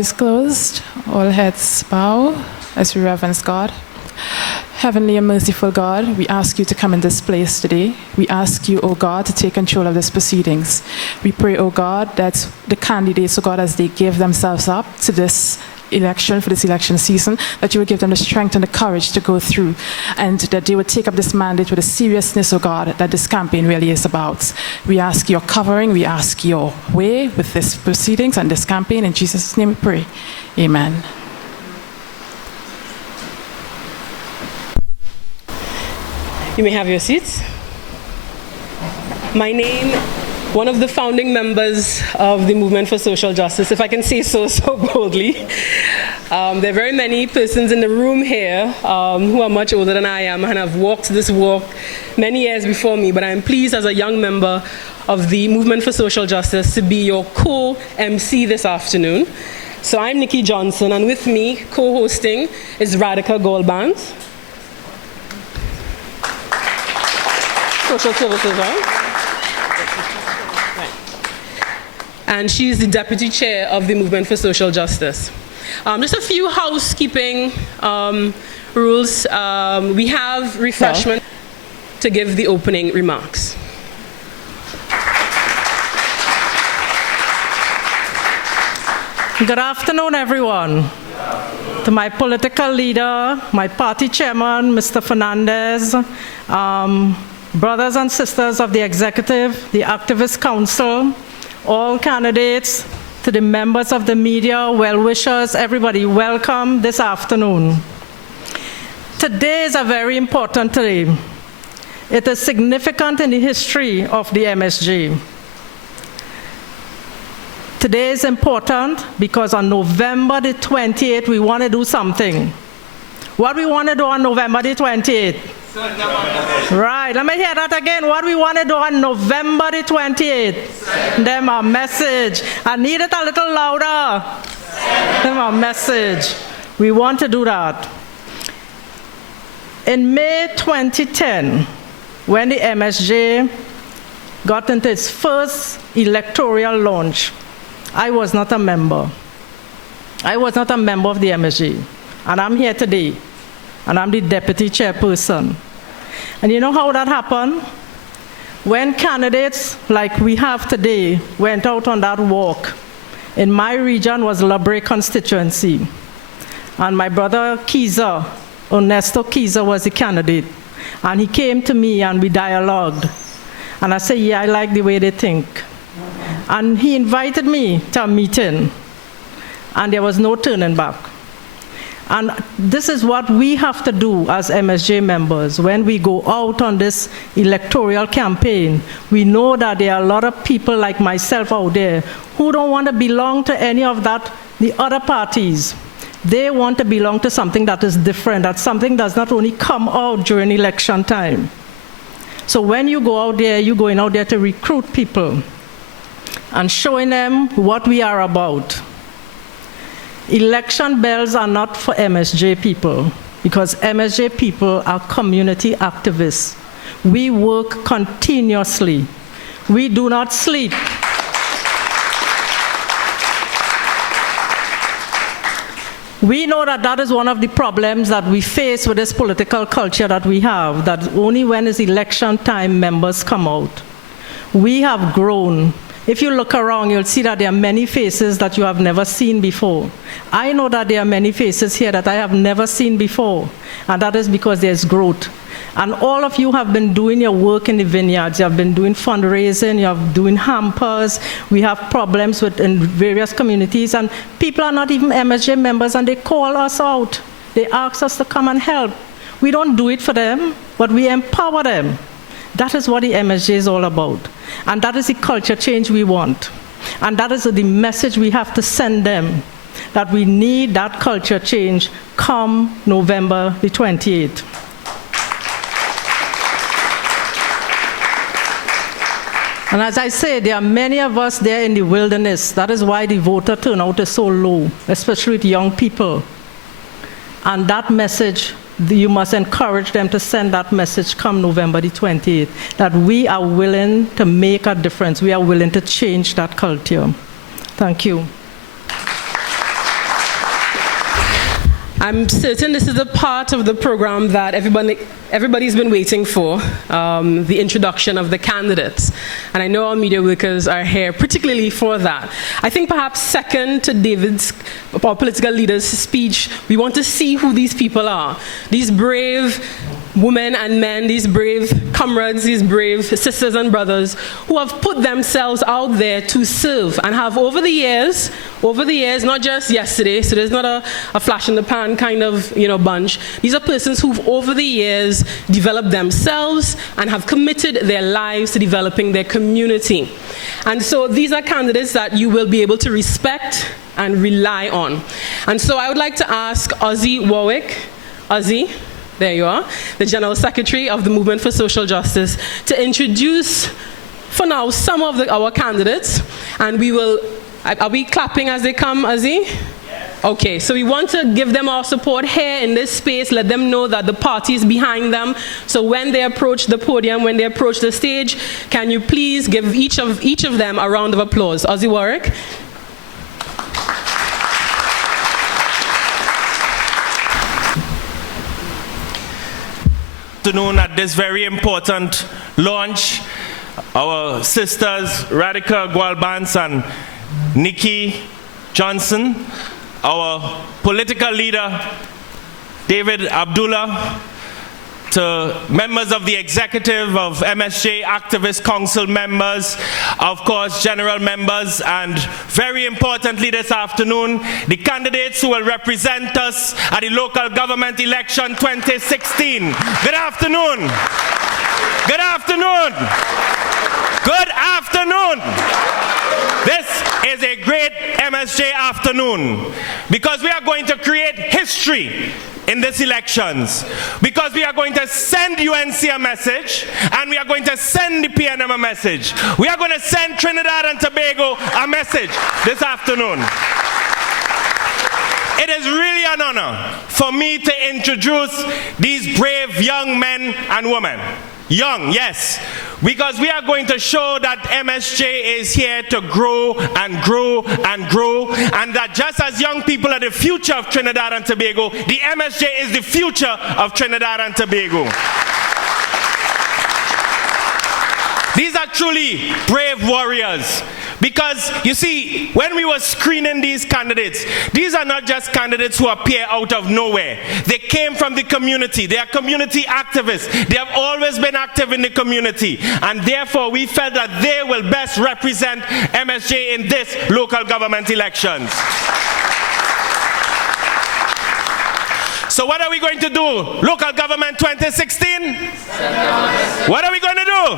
eyes closed, all heads bow as we reverence God. Heavenly and merciful God, we ask you to come in this place today. We ask you, O God, to take control of these proceedings. We pray, O God, that the candidates, O God, as they give themselves up to this election, for this election season, that you will give them the strength and the courage to go through, and that they will take up this mandate with the seriousness, O God, that this campaign really is about. We ask your covering, we ask your way with these proceedings and this campaign. In Jesus' name we pray. Amen. You may have your seats. My name, one of the founding members of the Movement for Social Justice, if I can say so boldly. There are very many persons in the room here who are much older than I am and have walked this walk many years before me, but I am pleased as a young member of the Movement for Social Justice to be your co-MC this afternoon. So I'm Nikki Johnson, and with me co-hosting is Radhika Golbans. Social Services, right? And she's the Deputy Chair of the Movement for Social Justice. Just a few housekeeping rules. We have refreshment to give the opening remarks. Good afternoon, everyone. To my political leader, my party chairman, Mr. Fernandez, brothers and sisters of the executive, the activist council, all candidates, to the members of the media, well-wishers, everybody, welcome this afternoon. Today is a very important day. It is significant in the history of the MSJ. Today is important because on November the 28th, we want to do something. What we want to do on November the 28th? Right, let me hear that again. What we want to do on November the 28th? Them a message. I need it a little louder. Them a message. We want to do that. In May 2010, when the MSJ got into its first electoral launch, I was not a member. I was not a member of the MSJ. And I'm here today. And I'm the deputy chairperson. And you know how that happened? When candidates like we have today went out on that walk, in my region was Labre constituency. And my brother Kiza, Ernesto Kiza, was the candidate. And he came to me and we dialogued. And I said, yeah, I like the way they think. And he invited me to a meeting. And there was no turning back. And this is what we have to do as MSJ members. When we go out on this electoral campaign, we know that there are a lot of people like myself out there who don't want to belong to any of the other parties. They want to belong to something that is different, that something does not only come out during election time. So when you go out there, you're going out there to recruit people and showing them what we are about. Election bells are not for MSJ people, because MSJ people are community activists. We work continuously. We do not sleep. We know that that is one of the problems that we face with this political culture that we have, that only when it's election time members come out. We have grown. If you look around, you'll see that there are many faces that you have never seen before. I know that there are many faces here that I have never seen before, and that is because there's growth. And all of you have been doing your work in the vineyards. You have been doing fundraising, you have doing hampers. We have problems in various communities, and people are not even MSJ members, and they call us out. They ask us to come and help. We don't do it for them, but we empower them. That is what the MSJ is all about. And that is the culture change we want. And that is the message we have to send them, that we need that culture change come November the 28th. And as I say, there are many of us there in the wilderness. That is why the voter turnout is so low, especially with young people. And that message, you must encourage them to send that message come November the 28th, that we are willing to make a difference. We are willing to change that culture. Thank you. I'm certain this is a part of the program that everybody's been waiting for, the introduction of the candidates. And I know our media workers are here particularly for that. I think perhaps second to David's, our political leader's speech, we want to see who these people are. These brave women and men, these brave comrades, these brave sisters and brothers who have put themselves out there to serve and have over the years, not just yesterday, so there's not a flash in the pan kind of bunch. These are persons who've over the years developed themselves and have committed their lives to developing their community. And so these are candidates that you will be able to respect and rely on. And so I would like to ask Ozzy Warwick, Ozzy, there you are, the General Secretary of the Movement for Social Justice, to introduce, for now, some of our candidates. And we will, are we clapping as they come, Ozzy? Yes. Okay, so we want to give them our support here in this space, let them know that the party is behind them. So when they approach the podium, when they approach the stage, can you please give each of them a round of applause? Ozzy Warwick. Afternoon at this very important launch, our sisters Radhika Gwalbans and Nikki Johnson, our political leader David Abdullah, to members of the executive of MSJ, activist council members, of course general members, and very importantly this afternoon, the candidates who will represent us at the local government election 2016. Good afternoon. Good afternoon. Good afternoon. This is a great MSJ afternoon because we are going to create history in these elections, because we are going to send UNC a message and we are going to send the PNM a message. We are going to send Trinidad and Tobago a message this afternoon. It is really an honor for me to introduce these brave young men and women. Young, yes, because we are going to show that MSJ is here to grow and grow and grow, and that just as young people are the future of Trinidad and Tobago, the MSJ is the future of Trinidad and Tobago. These are truly brave warriors. Because, you see, when we were screening these candidates, these are not just candidates who appear out of nowhere. They came from the community. They are community activists. They have always been active in the community. And therefore, we felt that they will best represent MSJ in this local government elections. So what are we going to do? Local government 2016? What are we going to do?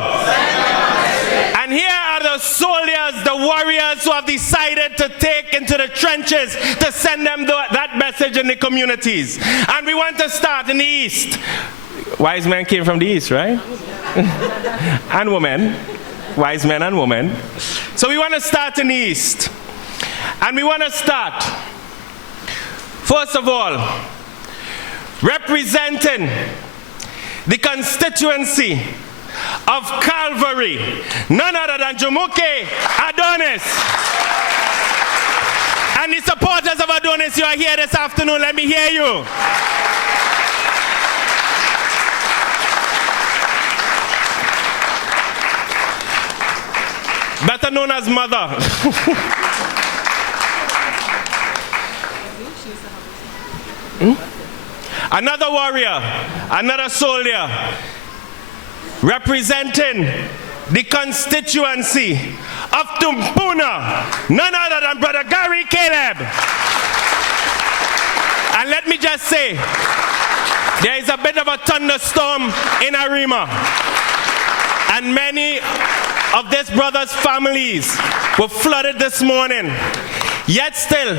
And here are the soldiers, the warriors who have decided to take into the trenches to send them that message in the communities. And we want to start in the east. Wise men came from the east, right? And women. Wise men and women. So we want to start in the east. And we want to start, first of all, representing the constituency of Calvary, none other than Jomoke Adonis. And the supporters of Adonis, you are here this afternoon, let me hear you. Better known as Mother. Another warrior, another soldier, representing the constituency of Tumpuna, none other than Brother Gary Caleb. And let me just say, there is a bit of a thunderstorm in Arima, and many of this brother's families were flooded this morning. Yet still,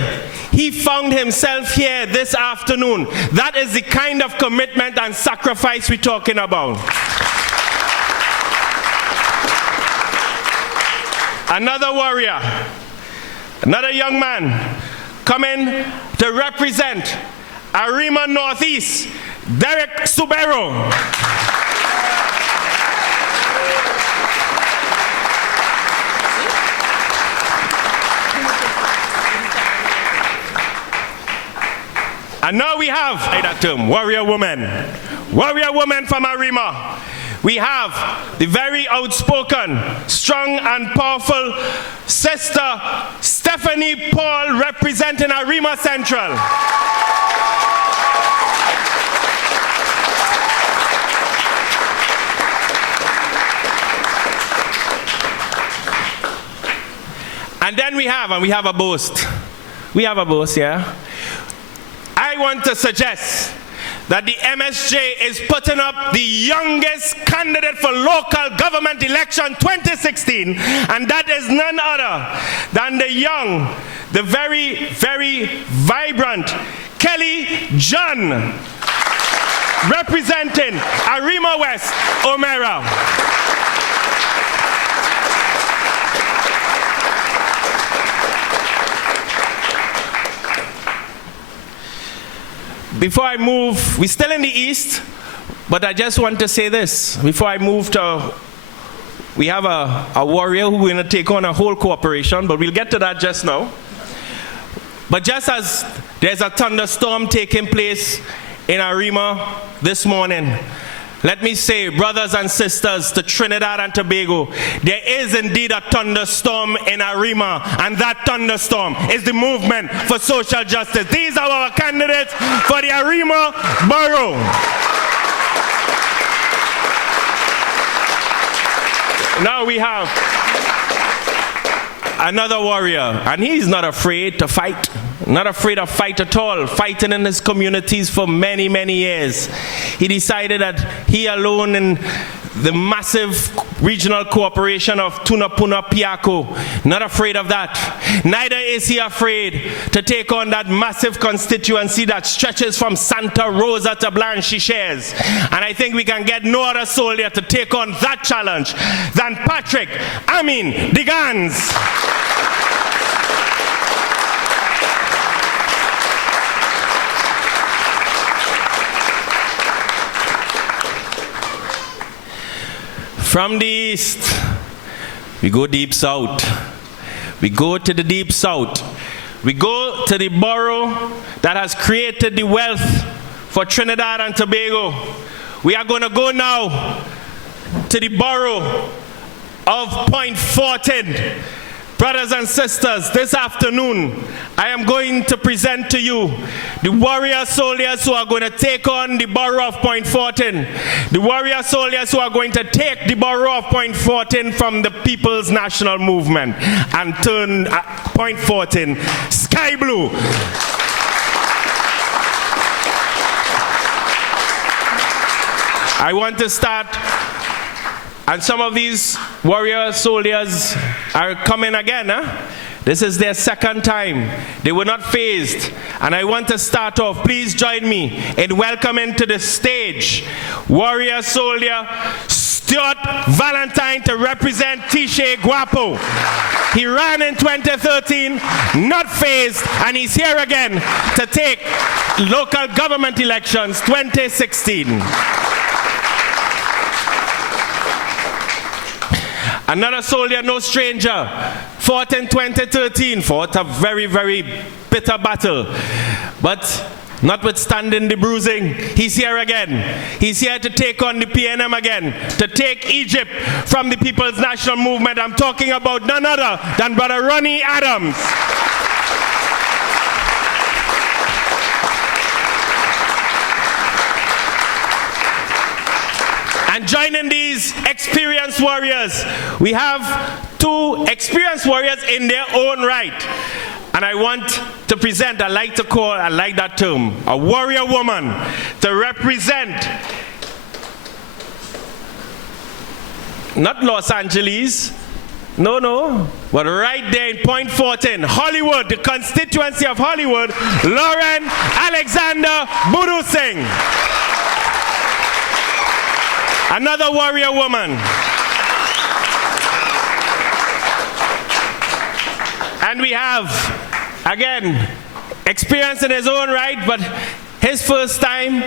he found himself here this afternoon. That is the kind of commitment and sacrifice we're talking about. Another warrior, another young man coming to represent Arima Northeast, Derek Subero. And now we have that term, warrior woman. Warrior woman from Arima. We have the very outspoken, strong and powerful Sister Stephanie Paul representing Arima Central. And then we have a boast. We have a boast, yeah? I want to suggest that the MSJ is putting up the youngest candidate for local government election 2016, and that is none other than the young, the very, very vibrant Kelly John, representing Arima West, Omera. Before I move, we're still in the East, but I just want to say this. Before I move to, we have a warrior who's going to take on a whole corporation, but we'll get to that just now. But just as there's a thunderstorm taking place in Arima this morning, let me say, brothers and sisters to Trinidad and Tobago, there is indeed a thunderstorm in Arima, and that thunderstorm is the movement for social justice. These are our candidates for the Arima borough. Now we have another warrior, and he's not afraid to fight. Not afraid of fight at all, fighting in his communities for many, many years. He decided that he alone in the massive regional cooperation of Tunapuna Piako, not afraid of that. Neither is he afraid to take on that massive constituency that stretches from Santa Rosa to Blanchisseuse. And I think we can get no other soldier to take on that challenge than Patrick Amin Digans. From the East, we go deep south. We go to the deep south. We go to the borough that has created the wealth for Trinidad and Tobago. We are going to go now to the borough of Point Fortin. Brothers and sisters, this afternoon, I am going to present to you the warrior soldiers who are going to take on the borough of Point Fortin. The warrior soldiers who are going to take the borough of Point Fortin from the People's National Movement and turn Point Fortin sky blue. I want to start. And some of these warrior soldiers are coming again. This is their second time. They were not phased. And I want to start off. Please join me in welcoming to the stage warrior soldier Stuart Valentine to represent Tishe Guapo. He ran in 2013, not phased, and he's here again to take local government elections 2016. Another soldier, no stranger, fought in 2013, fought a very, very bitter battle. But notwithstanding the bruising, he's here again. He's here to take on the PNM again, to take Egypt from the People's National Movement. I'm talking about none other than Brother Ronnie Adams. And joining these experienced warriors, we have two experienced warriors in their own right. And I want to present, I like that term, a warrior woman to represent not Los Angeles, no, but right there in Point Fortin, Hollywood, the constituency of Hollywood, Lauren Alexander Budu Singh. Another warrior woman. And we have, again, experience in his own right, but his first time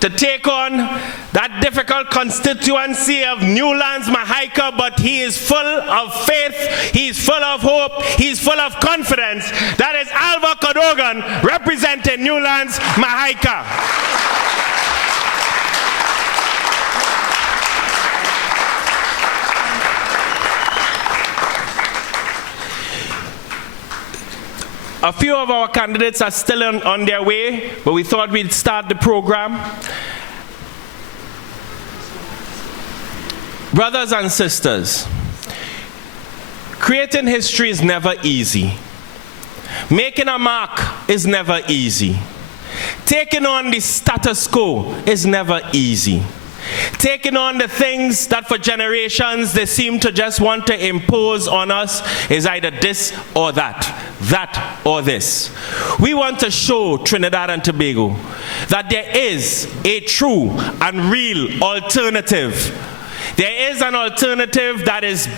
to take on that difficult constituency of Newlands, Mahaika, but he is full of faith, he is full of hope, he is full of confidence. That is Alva Cadogan representing Newlands, Mahaika. A few of our candidates are still on their way, but we thought we'd start the program. Brothers and sisters, creating history is never easy. Making a mark is never easy. Taking on the status quo is never easy. Taking on the things that for generations they seem to just want to impose on us is either this or that or this. We want to show Trinidad and Tobago that there is a true and real alternative. There is an alternative that is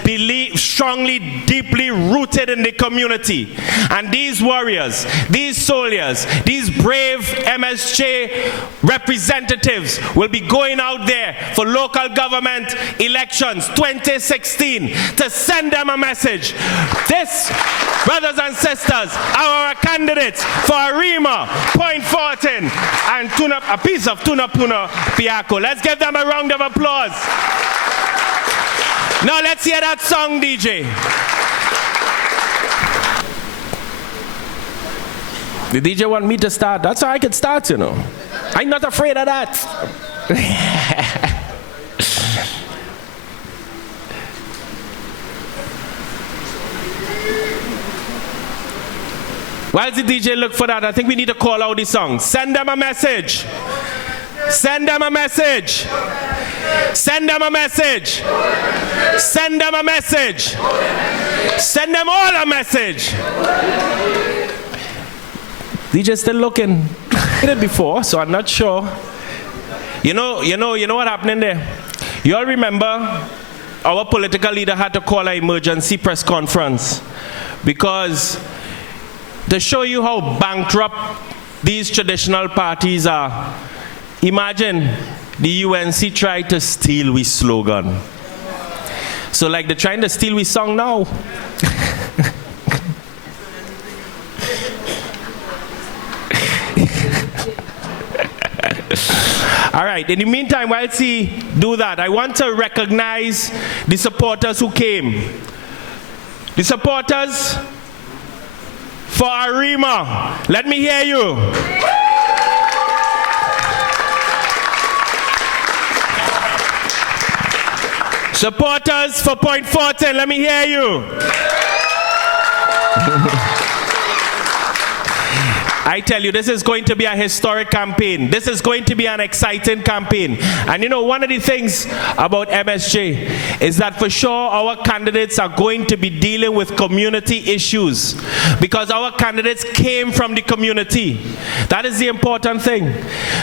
strongly, deeply rooted in the community. And these warriors, these soldiers, these brave MSJ representatives will be going out there for local government elections 2016 to send them a message. This, brothers and sisters, are our candidates for Arima, Point Fortin, and a piece of Tunapuna Piako. Let's give them a round of applause. Now let's hear that song, DJ. The DJ want me to start. That's how I could start, you know. I'm not afraid of that. While the DJ look for that, I think we need to call out the song. Send them a message. Send them a message. Send them a message. Send them a message. Send them all a message. DJ still looking. I did it before, so I'm not sure. You know what happened in there? You all remember our political leader had to call an emergency press conference because to show you how bankrupt these traditional parties are. Imagine the UNC tried to steal we slogan. So like they're trying to steal we song now. All right, in the meantime, while he do that, I want to recognize the supporters who came. The supporters for Arima. Let me hear you. Supporters for Point Fortin, let me hear you. I tell you, this is going to be a historic campaign. This is going to be an exciting campaign. And you know, one of the things about MSJ is that for sure our candidates are going to be dealing with community issues because our candidates came from the community. That is the important thing.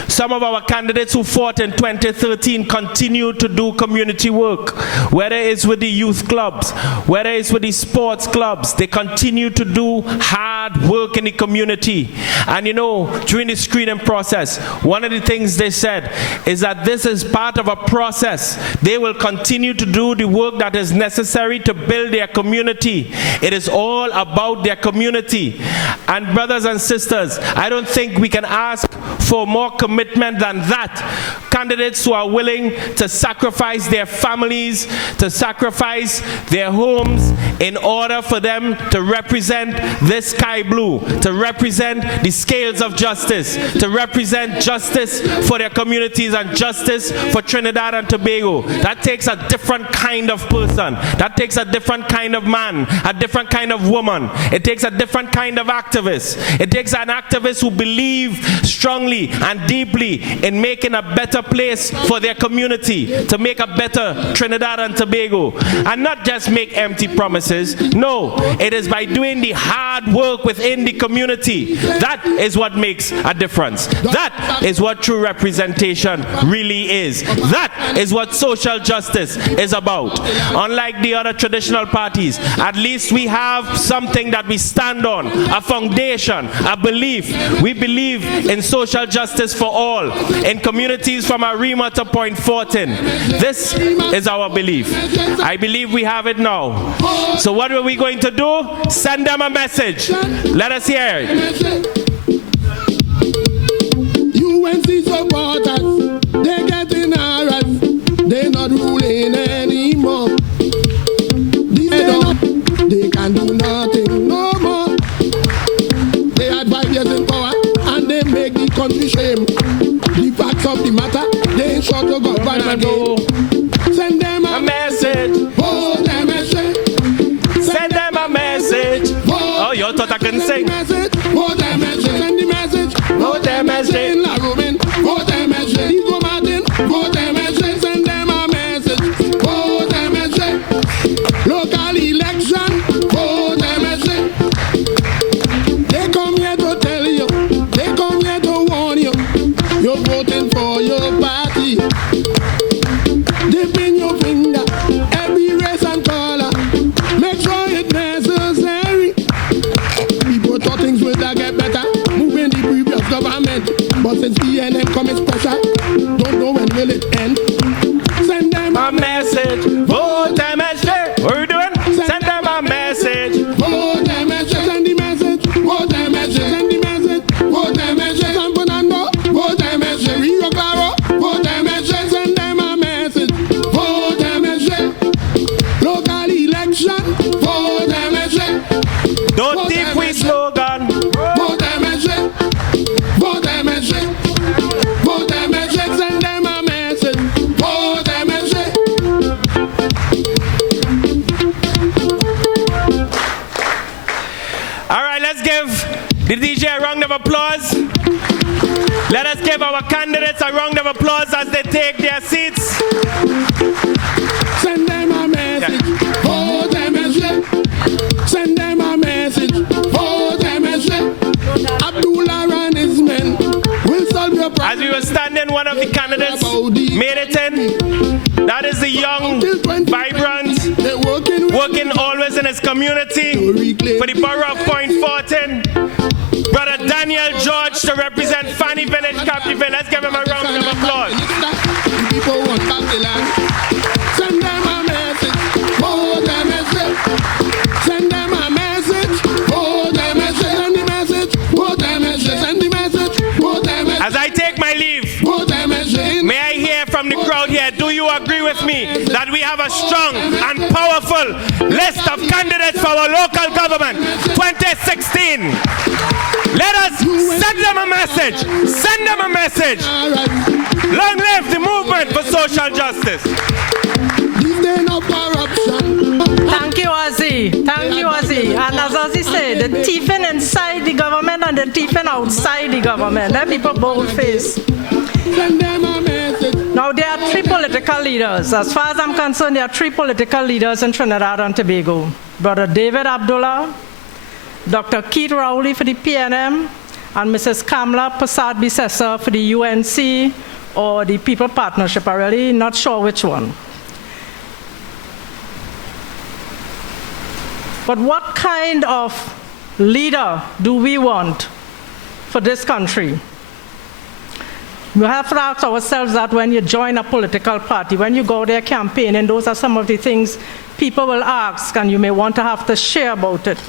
Some of our candidates who fought in 2013 continue to do community work, whether it's with the youth clubs, whether it's with the sports clubs. They continue to do hard work in the community. And you know, during the screening process, one of the things they said is that this is part of a process. They will continue to do the work that is necessary to build their community. It is all about their community. And brothers and sisters, I don't think we can ask for more commitment than that. Candidates who are willing to sacrifice their families, to sacrifice their homes in order for them to represent this sky blue, to represent the scales of justice, to represent justice for their communities and justice for Trinidad and Tobago. That takes a different kind of person. That takes a different kind of man, a different kind of woman. It takes a different kind of activist. It takes an activist who believes strongly and deeply in making a better place for their community, to make a better Trinidad and Tobago, and not just make empty promises. resources. No, it is by doing the hard work within the community. That is what makes a difference. That is what true representation really is. That is what social justice is about. Unlike the other traditional parties, at least we have something that we stand on, a foundation, a belief. We believe in social justice for all, in communities from Arima to Point Fortin. This is our belief. I believe we have it now. So what are we going to do? Send them a message. Let us hear it. UNC supporters, they getting harassed. They're not ruling anymore. They can do nothing no more. They had 5 years in power and they make the country shame. The facts of the matter, they ain't short to government again. Send them a message. Oh, them a Send them a message. Oh, you thought I couldn't sing. Oh, them a send the message. Oh, them a Send La Ruben. Oh, them a Nico Martin. Oh, them a send them a message. Oh, them a local election. Oh, them a they come here to tell you. They come here to warn you. You're voting for your party. Dip in your finger, every race and color. Make sure it's necessary. People thought things would get better, moving the previous government. But since PNM comes pressure, don't know when will it end. Send them a message. Vote them a message. What are you doing? Send them a message. Vote them a send the message. Vote them a send the message. Vote them a San Fernando. Vote them a Rio Claro. Vote them a send them a message. Vote them a local election. Vote them a Don't think we slogan. Vote them a vote them a vote them a send them a message. Vote them a All right, let's give the DJ a round of applause. Let us give our candidates a round of applause as they take their seats. Send them a message. Vote them a send them a message. Vote them a Abdullah and his men will solve your problem. As we were standing, one of the candidates made it in. That is the young, vibrant, working always in his community for the borough of Point Fortin. Brother Daniel George to represent Fanny Village, Captivate. Let's give him a round of applause. People want back the land. Send them a message. Oh, them a send them a message. Oh, them a send the message. Oh, them a send the message. Oh, them a As I take my leave, oh, them a may I hear from the crowd here, do you agree with me that we have a strong and powerful list of candidates for our local government 2016? Let us send them a message. Send them a message. Long live the movement for social justice. Thank you, Ozzy. Thank you, Ozzy. And as Ozzy said, the thieving inside the government and the thieving outside the government. Let people bold-faced. Now, there are 3 political leaders. As far as I'm concerned, there are 3 political leaders in Trinidad and Tobago. Brother David Abdullah, Dr. Keith Rowley for the PNM, and Mrs. Kamla Prasad Bisessa for the UNC or the People Partnership. I'm really not sure which one. But what kind of leader do we want for this country? We have to ask ourselves that when you join a political party, when you go there campaigning, those are some of the things people will ask, and you may want to have to share about it.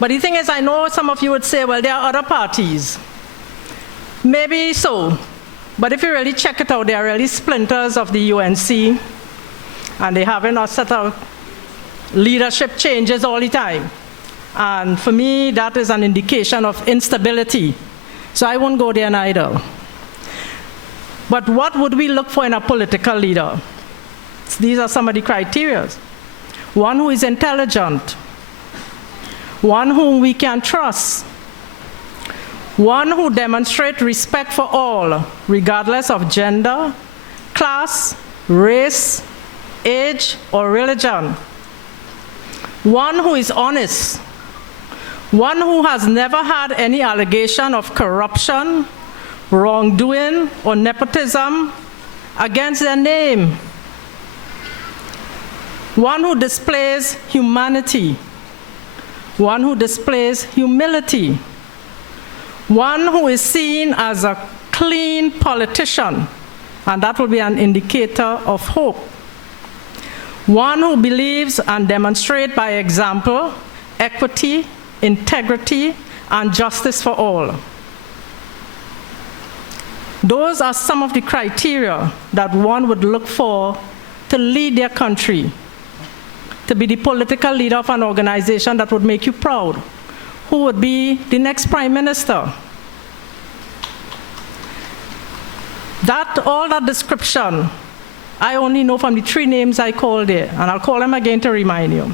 But the thing is, I know some of you would say, well, there are other parties. Maybe so. But if you really check it out, they are really splinters of the UNC, and they haven't a set of leadership changes all the time. And for me, that is an indication of instability. So I won't go there neither. But what would we look for in a political leader? These are some of the criteria. One who is intelligent. One whom we can trust. One who demonstrates respect for all, regardless of gender, class, race, age, or religion. one who is honest, one who has never had any allegation of corruption, wrongdoing, or nepotism against their name, one who displays humanity, one who displays humility, one who is seen as a clean politician, and that will be an indicator of hope. One who believes and demonstrates by example equity, integrity, and justice for all. Those are some of the criteria that one would look for to lead their country, to be the political leader of an organization that would make you proud. Who would be the next prime minister? All that description, I only know from the three names I called there, and I'll call them again to remind you.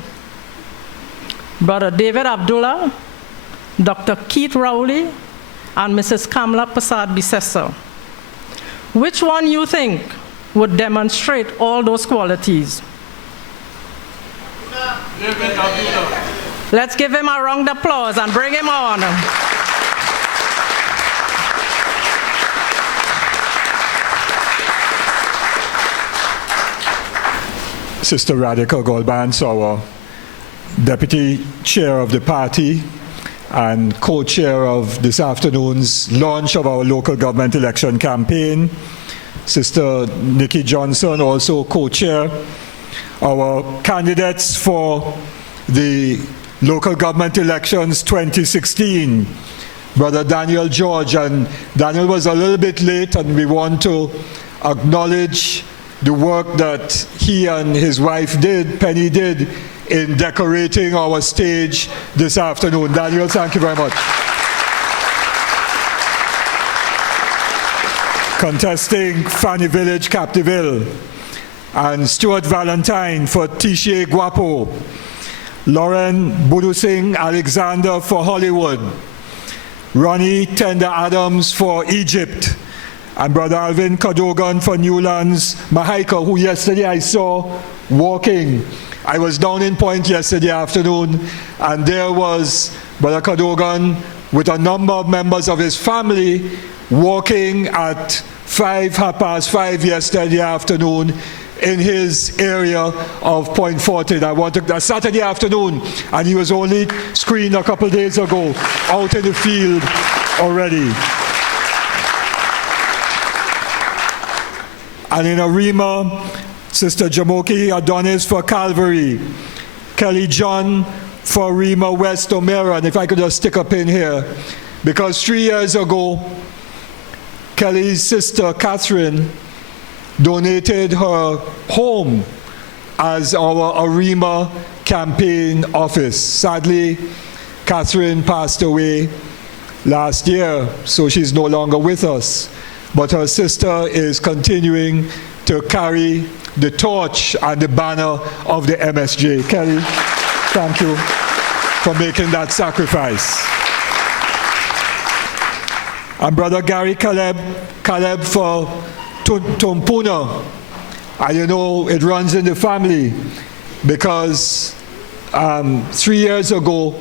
Brother David Abdullah, Dr. Keith Rowley, and Mrs. Kamla Prasad Bisessa. Which one you think would demonstrate all those qualities? David Abdullah. Let's give him a round of applause and bring him on. Sister Radhika Golbans, our Deputy Chair of the party and co-chair of this afternoon's launch of our local government election campaign. Sister Nikki Johnson, also co-chair. Our candidates for the local government elections 2016, Brother Daniel George, and Daniel was a little bit late, and we want to acknowledge the work that he and his wife did, Penny did, in decorating our stage this afternoon. Daniel, thank you very much. Contesting Fanny Village, Captiville, and Stuart Valentine for Tishe Guapo, Lauren Budusing Alexander for Hollywood, Ronnie Tender Adams for Egypt, and Brother Alvin Cadogan for Newlands Mahaika, who yesterday I saw walking. I was down in Point yesterday afternoon, and there was Brother Cadogan with a number of members of his family walking at 5:30 yesterday afternoon in his area of Point Fortin. I wanted that Saturday afternoon, and he was only screened a couple days ago out in the field already. And in Arima, Sister Jamoki Adonis for Calvary, Kelly John for Arima West Omera. And if I could just stick a pin here, because 3 years ago, Kelly's sister Catherine donated her home as our Arima campaign office. Sadly, Catherine passed away last year, so she's no longer with us. But her sister is continuing to carry the torch and the banner of the MSJ. Kelly, thank you for making that sacrifice. And Brother Gary Caleb for Tumpuna. And you know, it runs in the family because 3 years ago,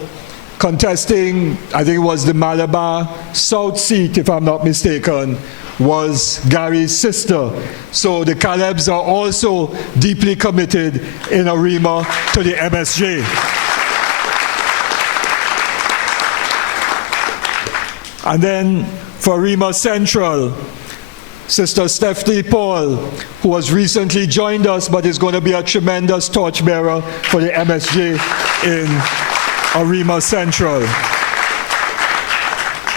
contesting, I think it was the Malabar South seat, if I'm not mistaken, was Gary's sister. So the Calebs are also deeply committed in Arima to the MSJ. And then for Arima Central, Sister Stephanie Paul, who has recently joined us but is going to be a tremendous torchbearer for the MSJ in Arima Central.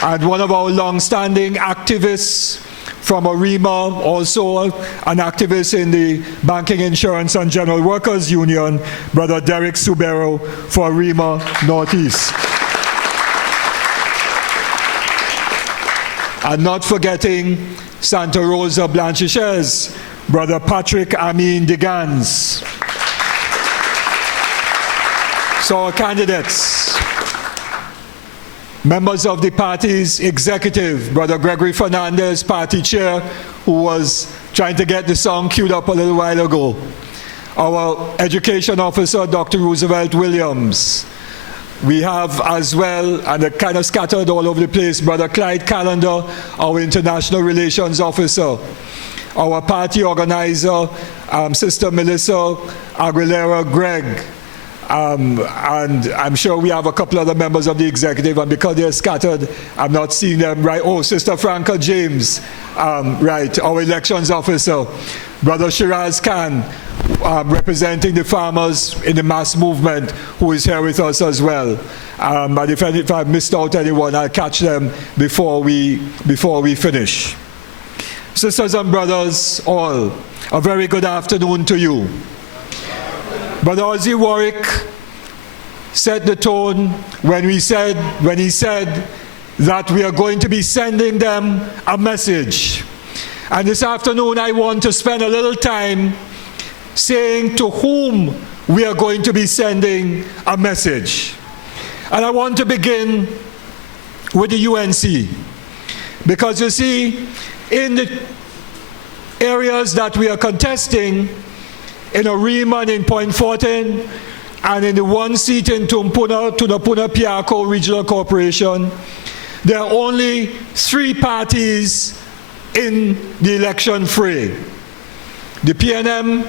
And one of our long-standing activists from Arima, also an activist in the Banking, Insurance and General Workers Union, Brother Derek Subero for Arima Northeast. And not forgetting Santa Rosa Blanchishes, Brother Patrick Amin Digans. So our candidates, members of the party's executive, Brother Gregory Fernandez, party chair, who was trying to get the song queued up a little while ago. our education officer, Dr. Roosevelt Williams. We have as well, and they're kind of scattered all over the place, Brother Clyde Callender, our international relations officer. Our party organizer, Sister Melissa Aguilera Gregg. And I'm sure we have a couple other members of the executive, and because they're scattered, I'm not seeing them right. Oh, Sister Franca James, right, our elections officer. Brother Shiraz Khan, representing the farmers in the mass movement, who is here with us as well. But if I missed out anyone, I'll catch them before we finish. Sisters and brothers, all, a very good afternoon to you. Brother Ozzy Warwick set the tone when he said that we are going to be sending them a message. And this afternoon I want to spend a little time saying to whom we are going to be sending a message. And I want to begin with the UNC. Because you see, in the areas that we are contesting, in Arima and in Point Fortin, and in the one seat in Tunapuna Piarco Regional Corporation, there are only 3 parties in the election fray. The PNM,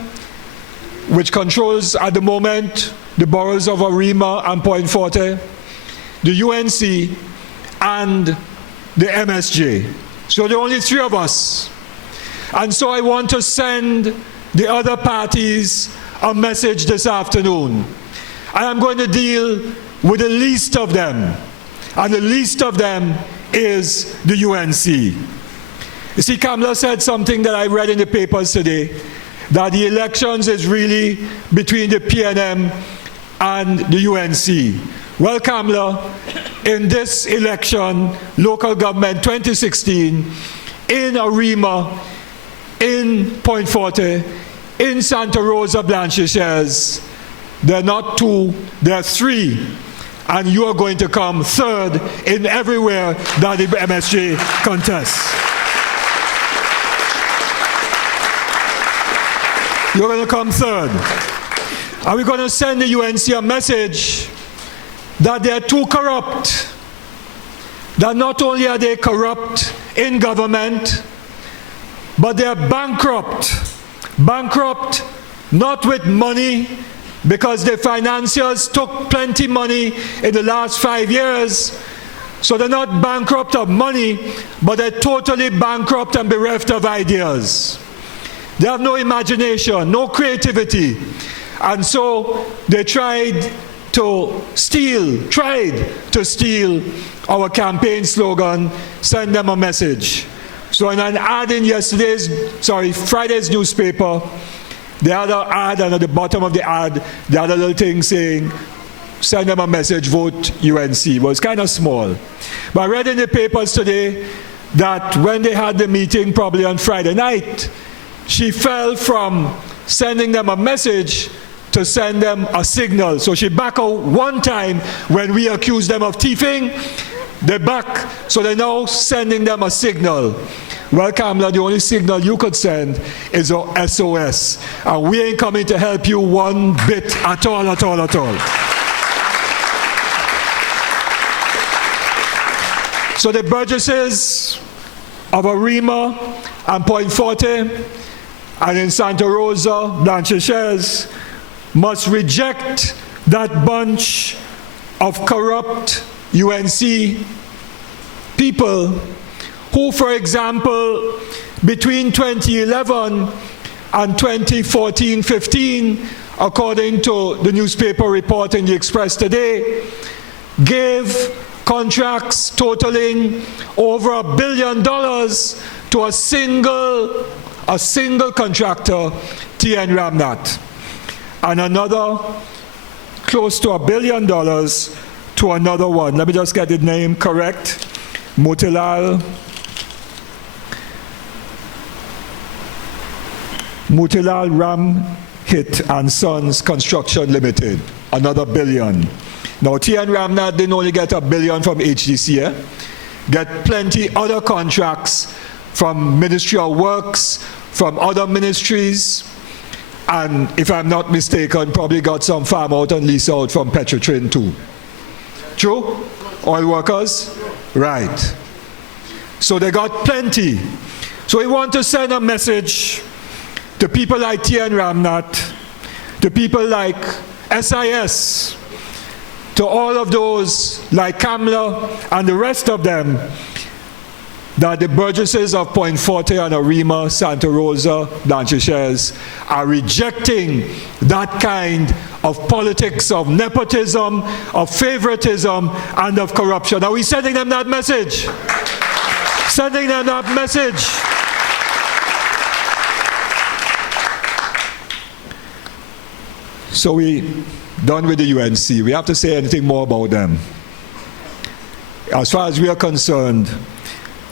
which controls at the moment the boroughs of Arima and Point Forte, the UNC, and the MSJ. So there are only 3 of us. And so I want to send the other parties a message this afternoon. And I'm going to deal with the least of them. And the least of them is the UNC. You see, Kamala said something that I read in the papers today, that the elections is really between the PNM and the UNC. Well, Kamala, in this election, local government 2016, in Arima, in Point Forte, in Santa Rosa Blanchisseuse, there are not 2, there are 3. And you are going to come 3rd in everywhere that the MSJ contests. You're going to come 3rd. And we're going to send the UNC a message that they're too corrupt. That not only are they corrupt in government, but they're bankrupt. Bankrupt not with money, because the financiers took plenty money in the last 5 years. So they're not bankrupt of money, but they're totally bankrupt and bereft of ideas. They have no imagination, no creativity. And so they tried to steal our campaign slogan, send them a message. So in an ad in Friday's newspaper, the other ad, and at the bottom of the ad, the other little thing saying, send them a message, vote UNC. Well, it's kind of small. But I read in the papers today that when they had the meeting, probably on Friday night, she fell from sending them a message to send them a signal. So she backed out one time when we accused them of thieving. They back, so they're now sending them a signal. Well, Kamala, the only signal you could send is a SOS. And we ain't coming to help you one bit at all. So the burgesses of Arima and Point Forte and in Santa Rosa, Blanchisseuse, must reject that bunch of corrupt UNC people who, for example, between 2011 and 2014-15, according to the newspaper report in the Express today, gave contracts totaling over $1 billion to a single contractor, TN Ramnath, and another close to $1 billion to another one. Let me just get the name correct. Motilal Ramhit and Sons Construction Limited, another $1 billion. Now, TN Ramnath didn't only get $1 billion from HDC, get plenty other contracts from Ministry of Works, from other ministries, and if I'm not mistaken, probably got some farm out and lease out from Petrotrin too. True? Oil workers? Right. So they got plenty. So we want to send a message to people like T.N. Ramnath, to people like SIS, to all of those like Kamla and the rest of them, that the burgesses of Point Forte and Arima, Santa Rosa, Blanchisseuse are rejecting that kind of politics of nepotism, of favoritism, and of corruption. Are we sending them that message? Sending them that message. So we done with the UNC. We have to say anything more about them. As far as we are concerned,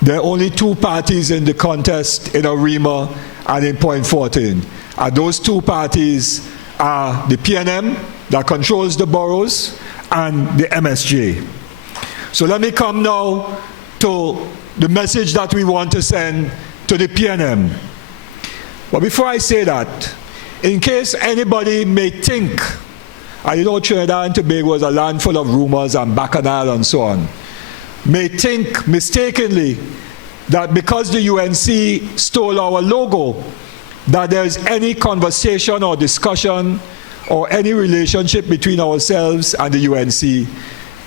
there are only two parties in the contest in Arima and in Point 14. And those two parties are the PNM that controls the boroughs and the MSJ. So let me come now to the message that we want to send to the PNM. But before I say that, in case anybody may think, and you know Trinidad and Tobago is a land full of rumors and bacchanal and so on, may think mistakenly that because the UNC stole our logo, that there is any conversation or discussion or any relationship between ourselves and the UNC.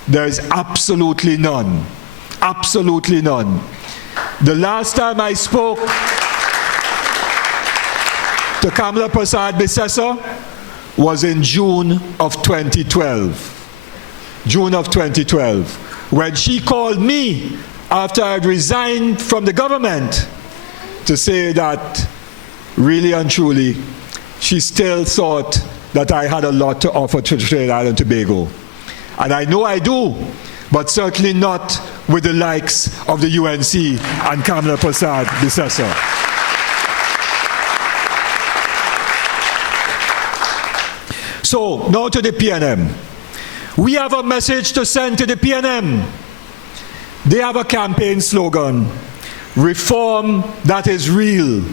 There is absolutely none. Absolutely none. The last time I spoke to Kamla Prasad Bissessa was in June of 2012. June of 2012. When she called me after I had resigned from the government to say that really and truly she still thought that I had a lot to offer to Trinidad and Tobago. And I know I do, but certainly not with the likes of the UNC and Kamla Prasad Bissessa. So, now to the PNM. We have a message to send to the PNM. They have a campaign slogan, reform that is real.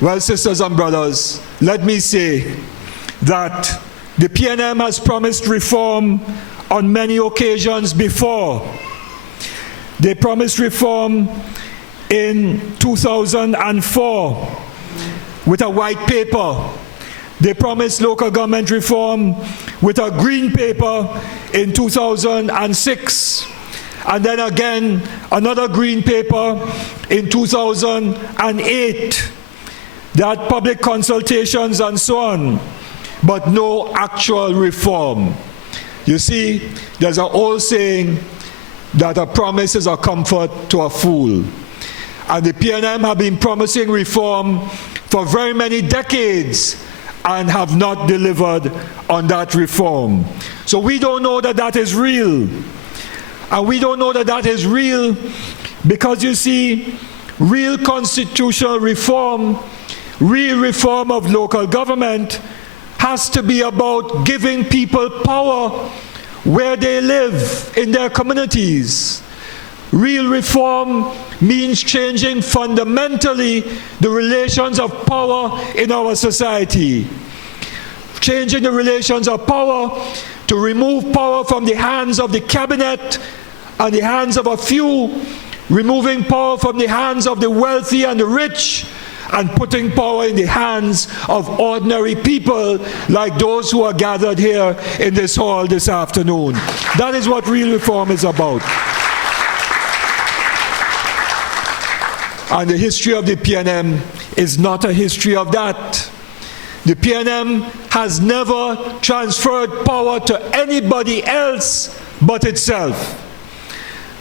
Well, sisters and brothers, let me say that the PNM has promised reform on many occasions before. They promised reform in 2004 with a white paper. They promised local government reform with a green paper in 2006. And then again, another green paper in 2008. They had public consultations and so on, but no actual reform. You see, there's an old saying that a promise is a comfort to a fool. And the PNM have been promising reform for very many decades and have not delivered on that reform. So we don't know that that is real. And we don't know that that is real because, you see, real constitutional reform, real reform of local government has to be about giving people power where they live in their communities. Real reform means changing fundamentally the relations of power in our society. Changing the relations of power to remove power from the hands of the cabinet and the hands of a few, removing power from the hands of the wealthy and the rich, and putting power in the hands of ordinary people like those who are gathered here in this hall this afternoon. That is what real reform is about. And the history of the PNM is not a history of that. The PNM has never transferred power to anybody else but itself.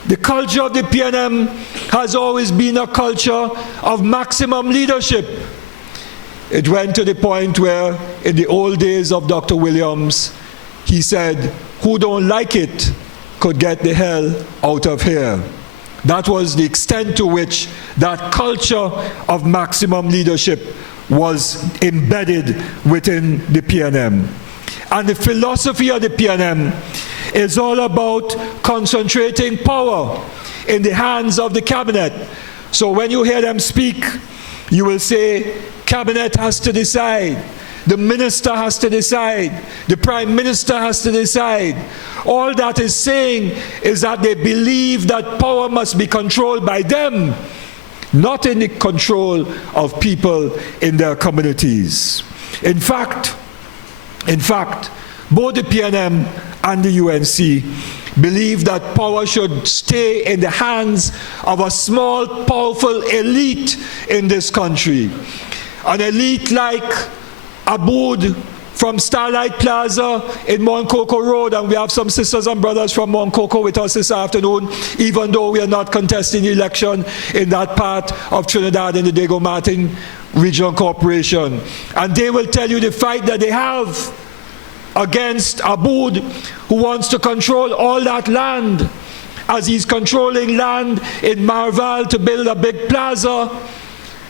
The culture of the PNM has always been a culture of maximum leadership. It went to the point where, in the old days of Dr. Williams, he said, "Who don't like it could get the hell out of here." That was the extent to which that culture of maximum leadership was embedded within the PNM. And the philosophy of the PNM is all about concentrating power in the hands of the cabinet. So when you hear them speak, you will say, cabinet has to decide. The minister has to decide. The prime minister has to decide. All that is saying is that they believe that power must be controlled by them, not in the control of people in their communities. In fact, both the PNM and the UNC believe that power should stay in the hands of a small, powerful elite in this country. An elite like Abood from Starlight Plaza in Mount Coco Road, and we have some sisters and brothers from Mount Coco with us this afternoon, even though we are not contesting the election in that part of Trinidad in the Diego Martin Regional Corporation. And they will tell you the fight that they have against Abood, who wants to control all that land, as he's controlling land in Marval to build a big plaza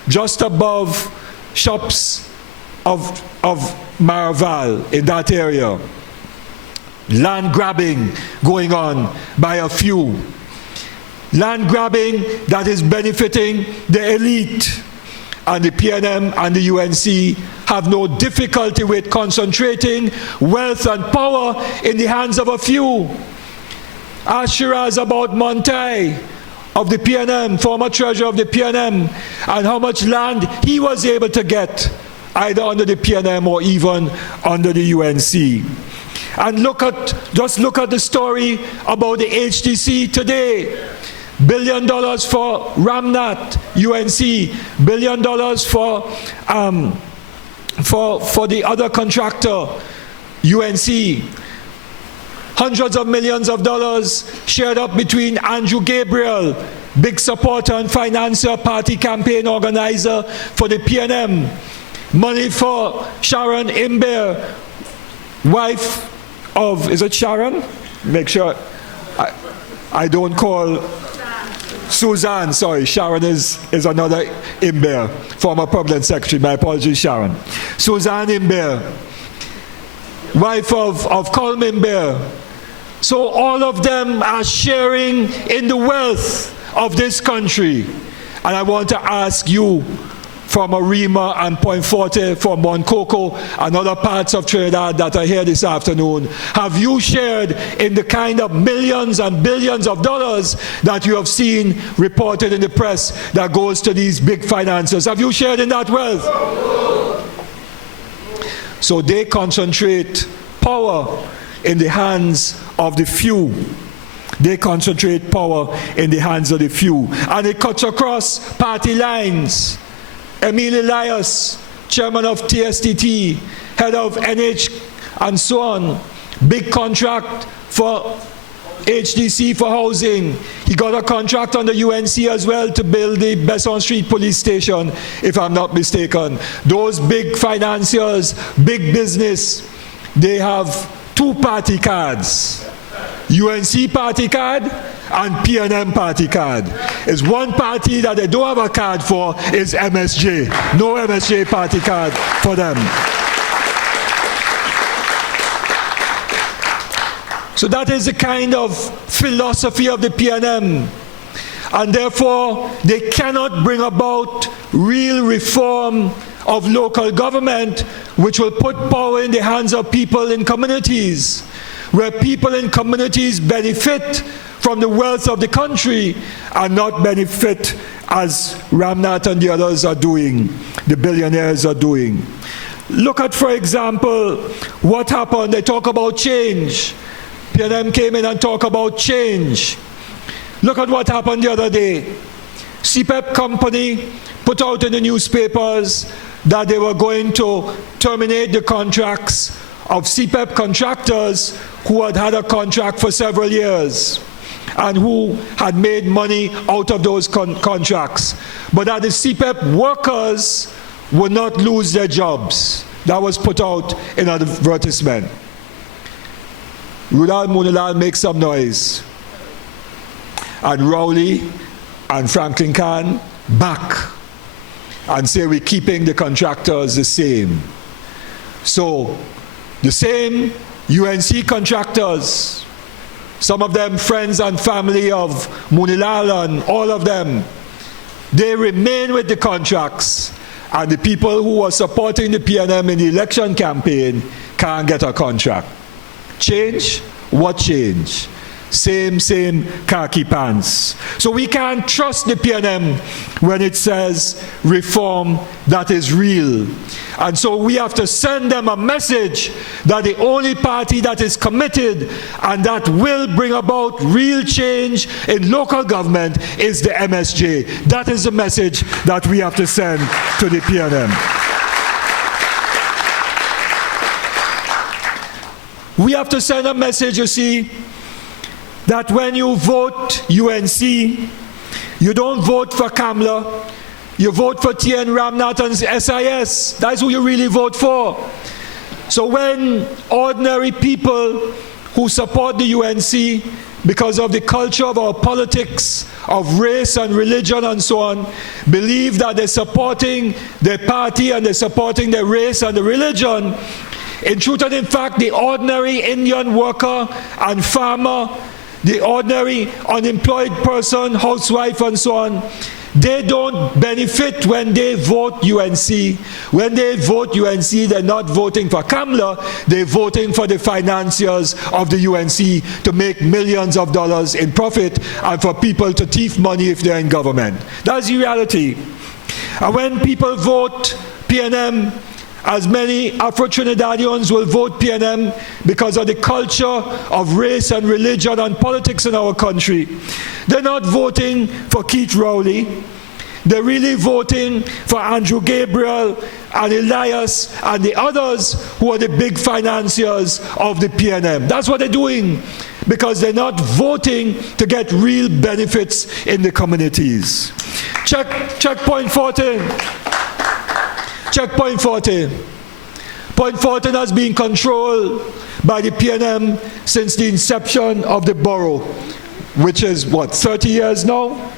just above shops of Marval in that area. Land grabbing going on by a few. Land grabbing that is benefiting the elite. And the PNM and the UNC have no difficulty with concentrating wealth and power in the hands of a few. Ask Shiraz about Montai of the PNM, former treasurer of the PNM, and how much land he was able to get, either under the PNM or even under the UNC. And just look at the story about the HTC today. $1 billion for Ramnat, UNC, $1 billion for the other contractor, UNC. Hundreds of millions of dollars shared up between Andrew Gabriel, big supporter and financier, party campaign organizer for the PNM. Money for Sharon Imber, wife of, is it Sharon? Make sure I don't call Suzanne, sorry, Sharon is another Imber, former Permanent Secretary, my apologies, Sharon. Suzanne Imber, wife of Colm Imber. So all of them are sharing in the wealth of this country. And I want to ask you, from Arima and Point Forte, from Mount Coco and other parts of Trinidad that are here this afternoon, have you shared in the kind of millions and billions of dollars that you have seen reported in the press that goes to these big financiers? Have you shared in that wealth? So they concentrate power in the hands of the few. They concentrate power in the hands of the few. And it cuts across party lines. Emil Elias, chairman of TSTT, head of NH, and so on. Big contract for HDC for housing. He got a contract on the UNC as well to build the Besson Street police station, if I'm not mistaken. Those big financiers, big business, they have two party cards. UNC party card and PNM party card. Is one party that they don't have a card for is MSJ. No MSJ party card for them. So that is the kind of philosophy of the PNM. And therefore, they cannot bring about real reform of local government which will put power in the hands of people in communities, where people in communities benefit from the wealth of the country and not benefit as Ramnath and the others are doing, the billionaires are doing. Look at, for example, what happened. They talk about change. PNM came in and talked about change. Look at what happened the other day. CPEP company put out in the newspapers that they were going to terminate the contracts of CPEP contractors who had had a contract for several years and who had made money out of those contracts. But that the CPEP workers would not lose their jobs. That was put out in an advertisement. Rudal Munilal makes some noise. And Rowley and Franklin Khan back and say we're keeping the contractors the same. So the same UNC contractors, some of them friends and family of Munilal and all of them, they remain with the contracts and the people who were supporting the PNM in the election campaign can't get a contract. Change? What change? Same khaki pants. So we can't trust the PNM when it says reform that is real. And so we have to send them a message that the only party that is committed and that will bring about real change in local government is the MSJ. That is the message that we have to send to the PNM. We have to send a message, you see, that when you vote UNC, you don't vote for Kamla, you vote for TN Ramnath and SIS. That's who you really vote for. So when ordinary people who support the UNC because of the culture of our politics, of race and religion and so on, believe that they're supporting their party and they're supporting their race and the religion, in truth and in fact, the ordinary Indian worker and farmer, the ordinary unemployed person, housewife and so on, they don't benefit when they vote UNC. When they vote UNC, they're not voting for Kamla, they're voting for the financiers of the UNC to make millions of dollars in profit and for people to thief money if they're in government. That's the reality. And when people vote PNM, as many Afro-Trinidadians will vote PNM because of the culture of race and religion and politics in our country. They're not voting for Keith Rowley. They're really voting for Andrew Gabriel and Elias and the others who are the big financiers of the PNM. That's what they're doing, because they're not voting to get real benefits in the communities. Check point 14. Checkpoint 14. Point 14 has been controlled by the PNM since the inception of the borough, which is what, 30 years now?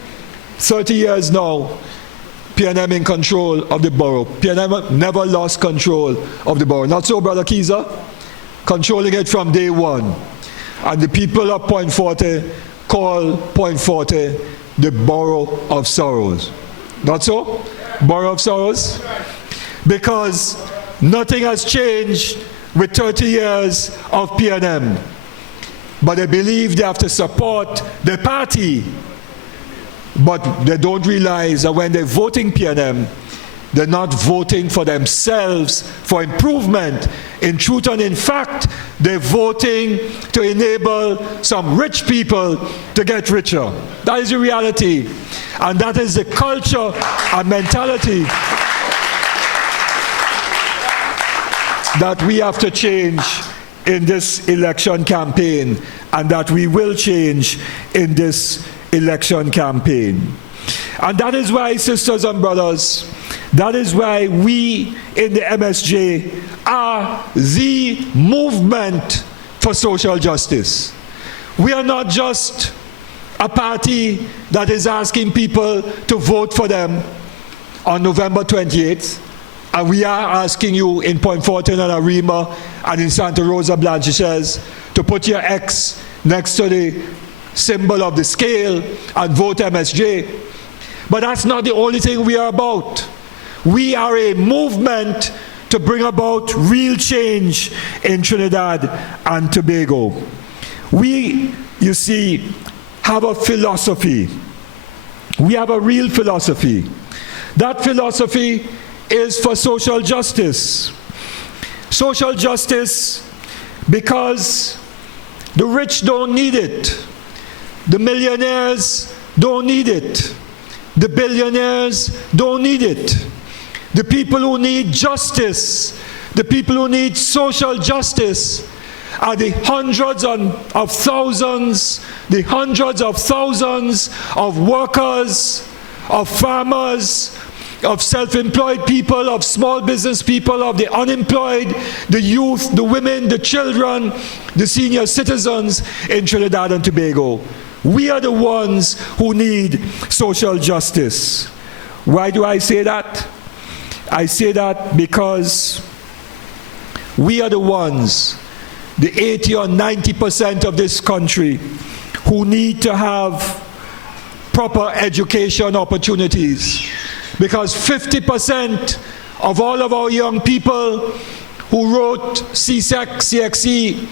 30 years now, PNM in control of the borough. PNM never lost control of the borough. Not so, Brother Kiza? Controlling it from day one. And the people of Point 40 call Point 40 the Borough of Sorrows. Not so? Borough of Sorrows? Because nothing has changed with 30 years of PNM. But they believe they have to support the party. But they don't realize that when they're voting PNM, they're not voting for themselves for improvement. In truth and in fact, they're voting to enable some rich people to get richer. That is the reality. And that is the culture and mentality that we have to change in this election campaign, and that we will change in this election campaign. And that is why, sisters and brothers, that is why we in the MSJ are the movement for social justice. We are not just a party that is asking people to vote for them on November 28th. And we are asking you in Point 14 and Arima and in Santa Rosa Blanchishes to put your X next to the symbol of the scale and vote MSJ. But that's not the only thing we are about. We are a movement to bring about real change in Trinidad and Tobago. We, you see, have a philosophy. We have a real philosophy. That philosophy is for social justice. Social justice because the rich don't need it. The millionaires don't need it. The billionaires don't need it. The people who need justice, the people who need social justice are the hundreds of thousands of workers, of farmers, of self-employed people, of small business people, of the unemployed, the youth, the women, the children, the senior citizens in Trinidad and Tobago. We are the ones who need social justice. Why do I say that? I say that because we are the ones, the 80 or 90% of this country, who need to have proper education opportunities. because 50% of all of our young people who wrote CXE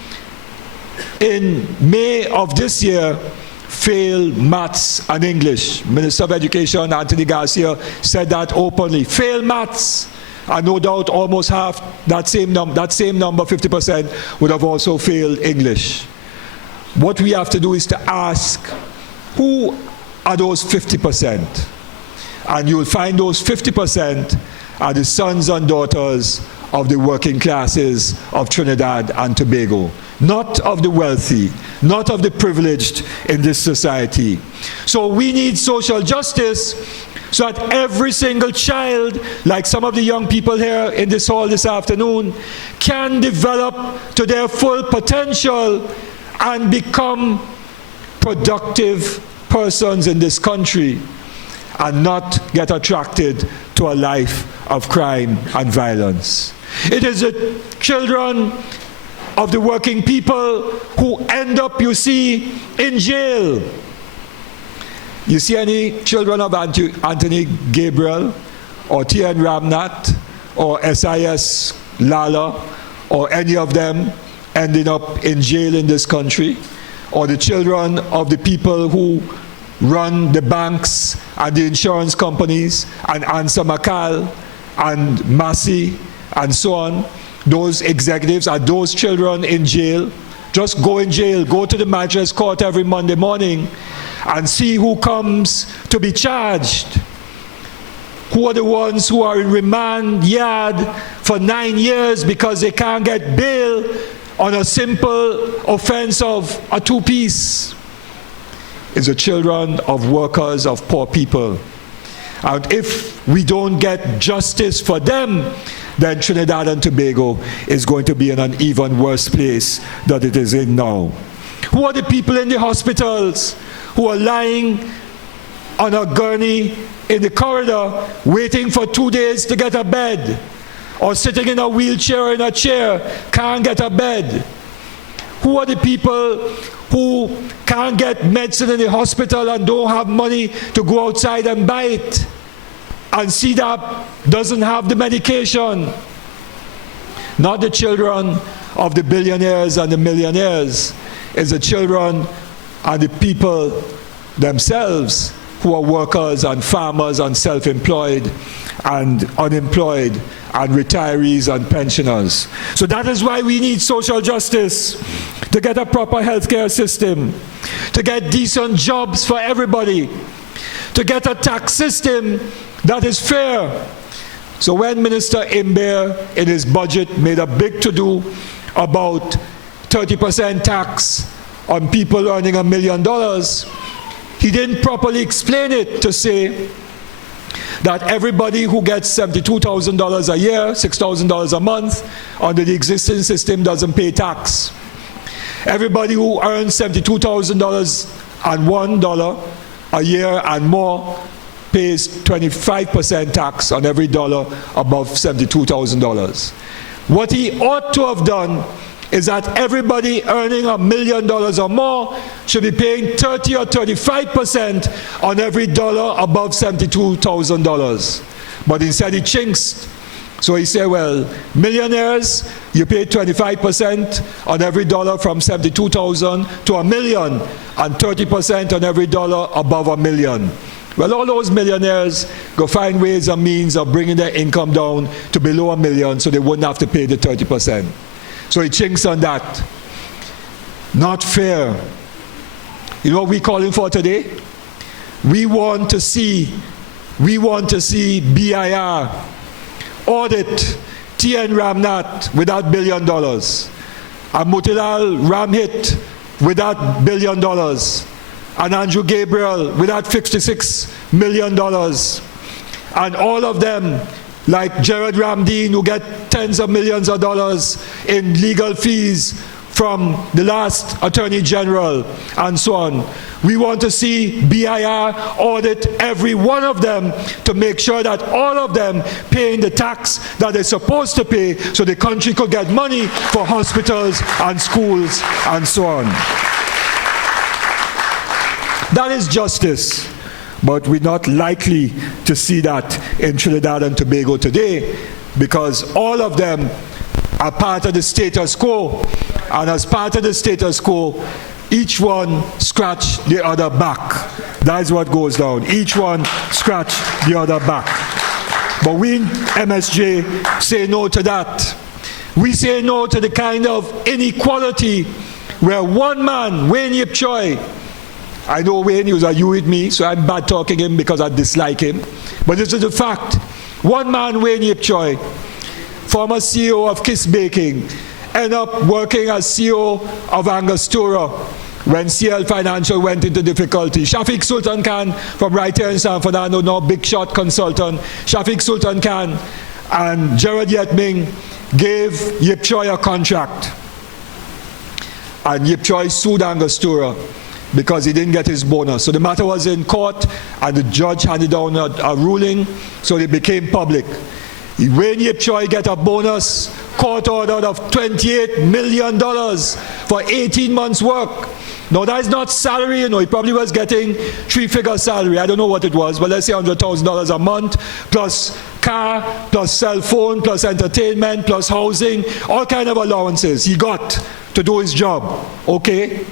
in May of this year failed maths and English. Minister of Education Anthony Garcia said that openly. Failed maths, and no doubt almost half, that same number, 50%, would have also failed English. What we have to do is to ask, who are those 50%? And you'll find those 50% are the sons and daughters of the working classes of Trinidad and Tobago, not of the wealthy, not of the privileged in this society. So we need social justice so that every single child, like some of the young people here in this hall this afternoon, can develop to their full potential and become productive persons in this country and not get attracted to a life of crime and violence. It is the children of the working people who end up, you see, in jail. You see any children of Anthony Gabriel or T.N. Ramnath or SIS Lala or any of them ending up in jail in this country? Or the children of the people who run the banks and the insurance companies, and Ansa Makal and Massey and so on, those executives, are those children in jail? Just go in jail, go to the magistrate's court every Monday morning and see who comes to be charged. Who are the ones who are in remand yard for 9 years because they can't get bail on a simple offense of a two-piece? It's the children of workers, of poor people. And if we don't get justice for them, then Trinidad and Tobago is going to be in an even worse place than it is in now. Who are the people in the hospitals who are lying on a gurney in the corridor waiting for 2 days to get a bed, or sitting in a wheelchair or in a chair, can't get a bed? Who are the people who can't get medicine in the hospital and don't have money to go outside and buy it? And CDAP doesn't have the medication. Not the children of the billionaires and the millionaires. It's the children and the people themselves who are workers and farmers and self-employed and unemployed and retirees and pensioners. So that is why we need social justice, to get a proper healthcare system, to get decent jobs for everybody, to get a tax system that is fair. So when Minister Imber in his budget made a big to-do about 30% tax on people earning $1 million, he didn't properly explain it to say that everybody who gets $72,000 a year, $6,000 a month, under the existing system doesn't pay tax. Everybody who earns $72,000 and $1 a year and more pays 25% tax on every dollar above $72,000. What he ought to have done is that everybody earning $1 million or more should be paying 30 or 35% on every dollar above $72,000. But instead he chinks. So he said, well, millionaires, you pay 25% on every dollar from 72,000 to $1 million, and 30% on every dollar above $1 million. Well, all those millionaires go find ways and means of bringing their income down to below $1 million so they wouldn't have to pay the 30%. So he chinks on that. Not fair. You know what we're calling for today? We want to see BIR audit T.N. Ramnath with that $1 billion, and Motilal Ramhit with that $1 billion, and Andrew Gabriel with that $56 million, and all of them, like Jared Ramdeen, who get tens of millions of dollars in legal fees from the last Attorney General, and so on. We want to see BIR audit every one of them to make sure that all of them paying the tax that they're supposed to pay so the country could get money for hospitals and schools and so on. That is justice. But we're not likely to see that in Trinidad and Tobago today, because all of them are part of the status quo. And as part of the status quo, each one scratch the other back. That's what goes down. Each one scratch the other back. But we in MSJ say no to that. We say no to the kind of inequality where one man, Wayne Yip Choi, I know Wayne, he was a you with me, so I'm bad talking him because I dislike him. But this is a fact. One man, Wayne Yip Choi, former CEO of Kiss Baking, ended up working as CEO of Angostura when CL Financial went into difficulty. Shafiq Sultan Khan from right here in San Fernando, now big shot consultant. Shafiq Sultan Khan and Gerard Yetming gave Yip Choi a contract. And Yip Choi sued Angostura because he didn't get his bonus. So the matter was in court, and the judge handed down a ruling, so it became public. Wayne Yip Choi get a bonus, court ordered of $28 million for 18 months' work. Now that is not salary, he probably was getting three-figure salary. I don't know what it was, but let's say $100,000 a month, plus car, plus cell phone, plus entertainment, plus housing, all kind of allowances he got to do his job, okay?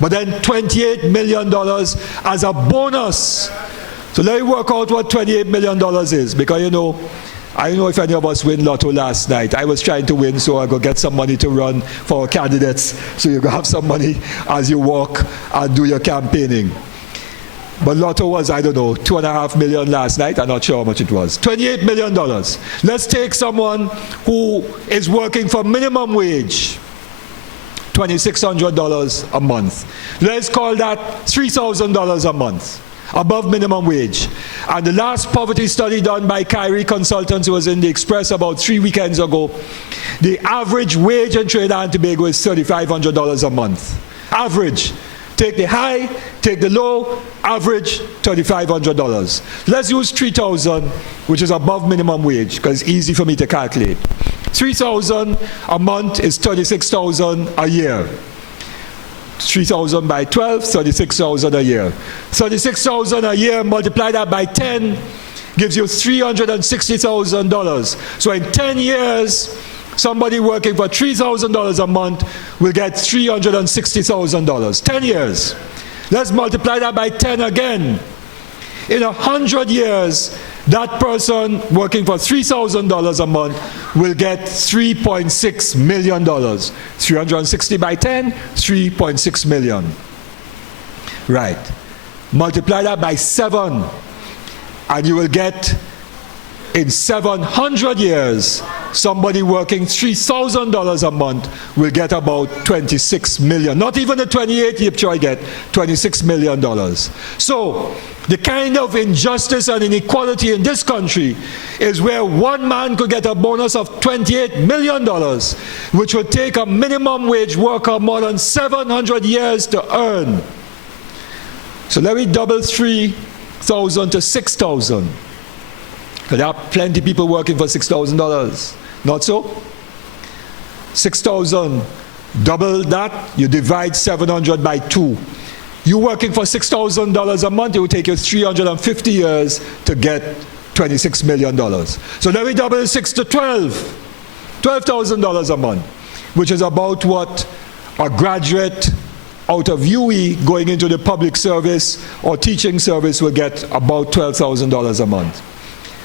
But then $28 million as a bonus. So let me work out what $28 million is, because I don't know if any of us win lotto last night. I was trying to win, so I go get some money to run for our candidates, so you go have some money as you walk and do your campaigning. But lotto was, I don't know, $2.5 million last night. I'm not sure how much it was. $28 million. Let's take someone who is working for minimum wage, $2,600 a month. Let's call that $3,000 a month, above minimum wage. And the last poverty study done by Kyrie Consultants was in the Express about 3 weekends ago. The average wage in Trinidad and Tobago is $3,500 a month. Average. Take the high, take the low, average $3,500. Let's use $3,000, which is above minimum wage, because it's easy for me to calculate. $3,000 a month is $36,000 a year. 3,000 by 12, 36,000 a year. 36,000 a year, multiply that by 10, gives you $360,000. So in 10 years, somebody working for $3,000 a month will get $360,000. 10 years. Let's multiply that by 10 again. In 100 years, that person working for $3,000 a month will get $3.6 million. 360 by 10, 3.6 million. Right. Multiply that by 7, and you will get, in 700 years, somebody working $3,000 a month will get about $26 million. Not even the 28 Yip Choi get, $26 million. So, the kind of injustice and inequality in this country is where one man could get a bonus of $28 million, which would take a minimum wage worker more than 700 years to earn. So let me double 3,000 to 6,000. There are plenty of people working for $6,000. Not so? 6,000, double that, you divide 700 by 2. You working for $6,000 a month, it will take you 350 years to get $26 million. So let me double 6 to 12. $12,000 a month, which is about what a graduate out of UE going into the public service or teaching service will get, about $12,000 a month.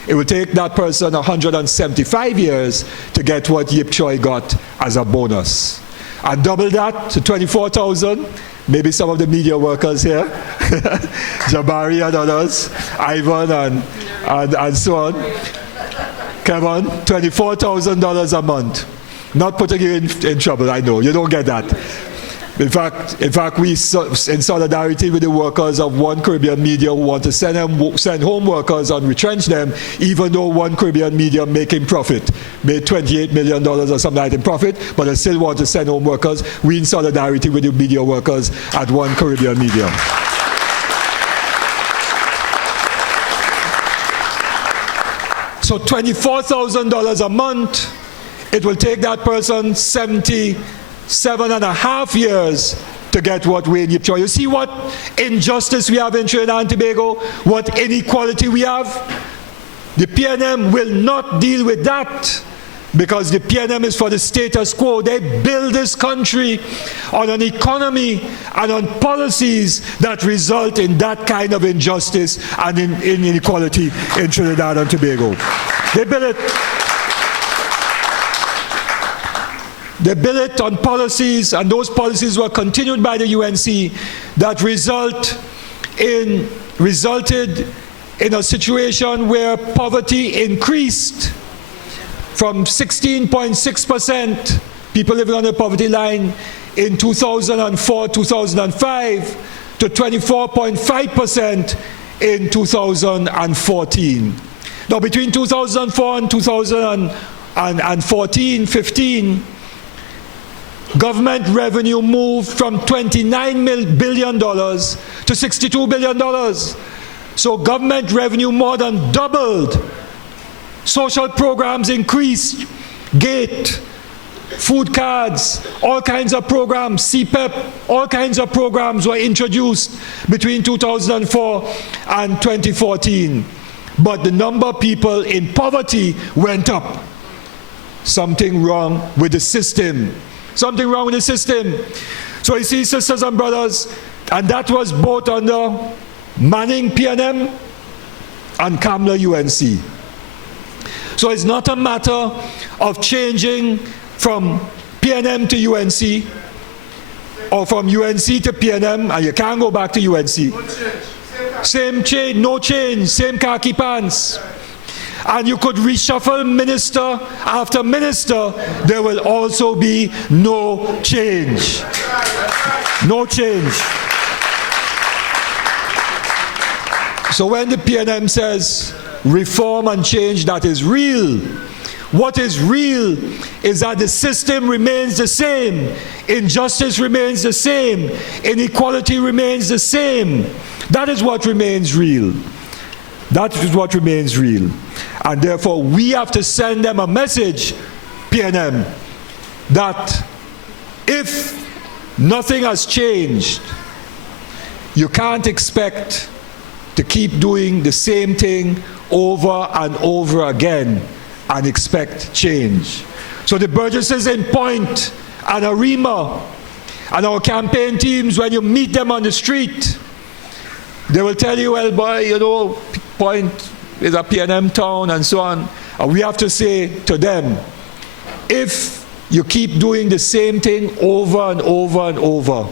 It will take that person 175 years to get what Yip Choi got as a bonus. And double that to 24,000, maybe some of the media workers here, Jabari and others, Ivan and so on. Kevin, $24,000 a month. Not putting you in trouble, I know, you don't get that. In fact, we, in solidarity with the workers of One Caribbean Media who want to send home workers and retrench them, even though One Caribbean Media making profit, made $28 million or something like that in profit, but they still want to send home workers. We in solidarity with the media workers at One Caribbean Media. So $24,000 a month, it will take that person 77.5 years to get what we need. You see what injustice we have in Trinidad and Tobago, what inequality we have? The PNM will not deal with that, because the PNM is for the status quo. They build this country on an economy and on policies that result in that kind of injustice and in inequality in Trinidad and Tobago. They build it. They build it on policies, and those policies were continued by the UNC that resulted in a situation where poverty increased from 16.6% people living on the poverty line in 2004-2005 to 24.5% in 2014. Now, between 2004 and 2014-15, government revenue moved from $29 billion to $62 billion. So government revenue more than doubled. Social programs increased, GATE, food cards, all kinds of programs, CPEP, all kinds of programs were introduced between 2004 and 2014. But the number of people in poverty went up. Something wrong with the system. Something wrong with the system. So you see, sisters and brothers, and that was both under Manning PNM and Kamla UNC. So it's not a matter of changing from PNM to UNC or from UNC to PNM, and you can't go back to UNC. Same change, no change, same khaki pants. And you could reshuffle minister after minister, there will also be no change. No change. So when the PNM says reform and change, that is real. What is real is that the system remains the same, injustice remains the same, inequality remains the same. That is what remains real. That is what remains real. And therefore, we have to send them a message, PNM, that if nothing has changed, you can't expect to keep doing the same thing over and over again and expect change. So the Burgesses in Point and Arima and our campaign teams, when you meet them on the street, they will tell you, well, boy, you know, Point is a PNM town and so on. And we have to say to them, if you keep doing the same thing over and over and over,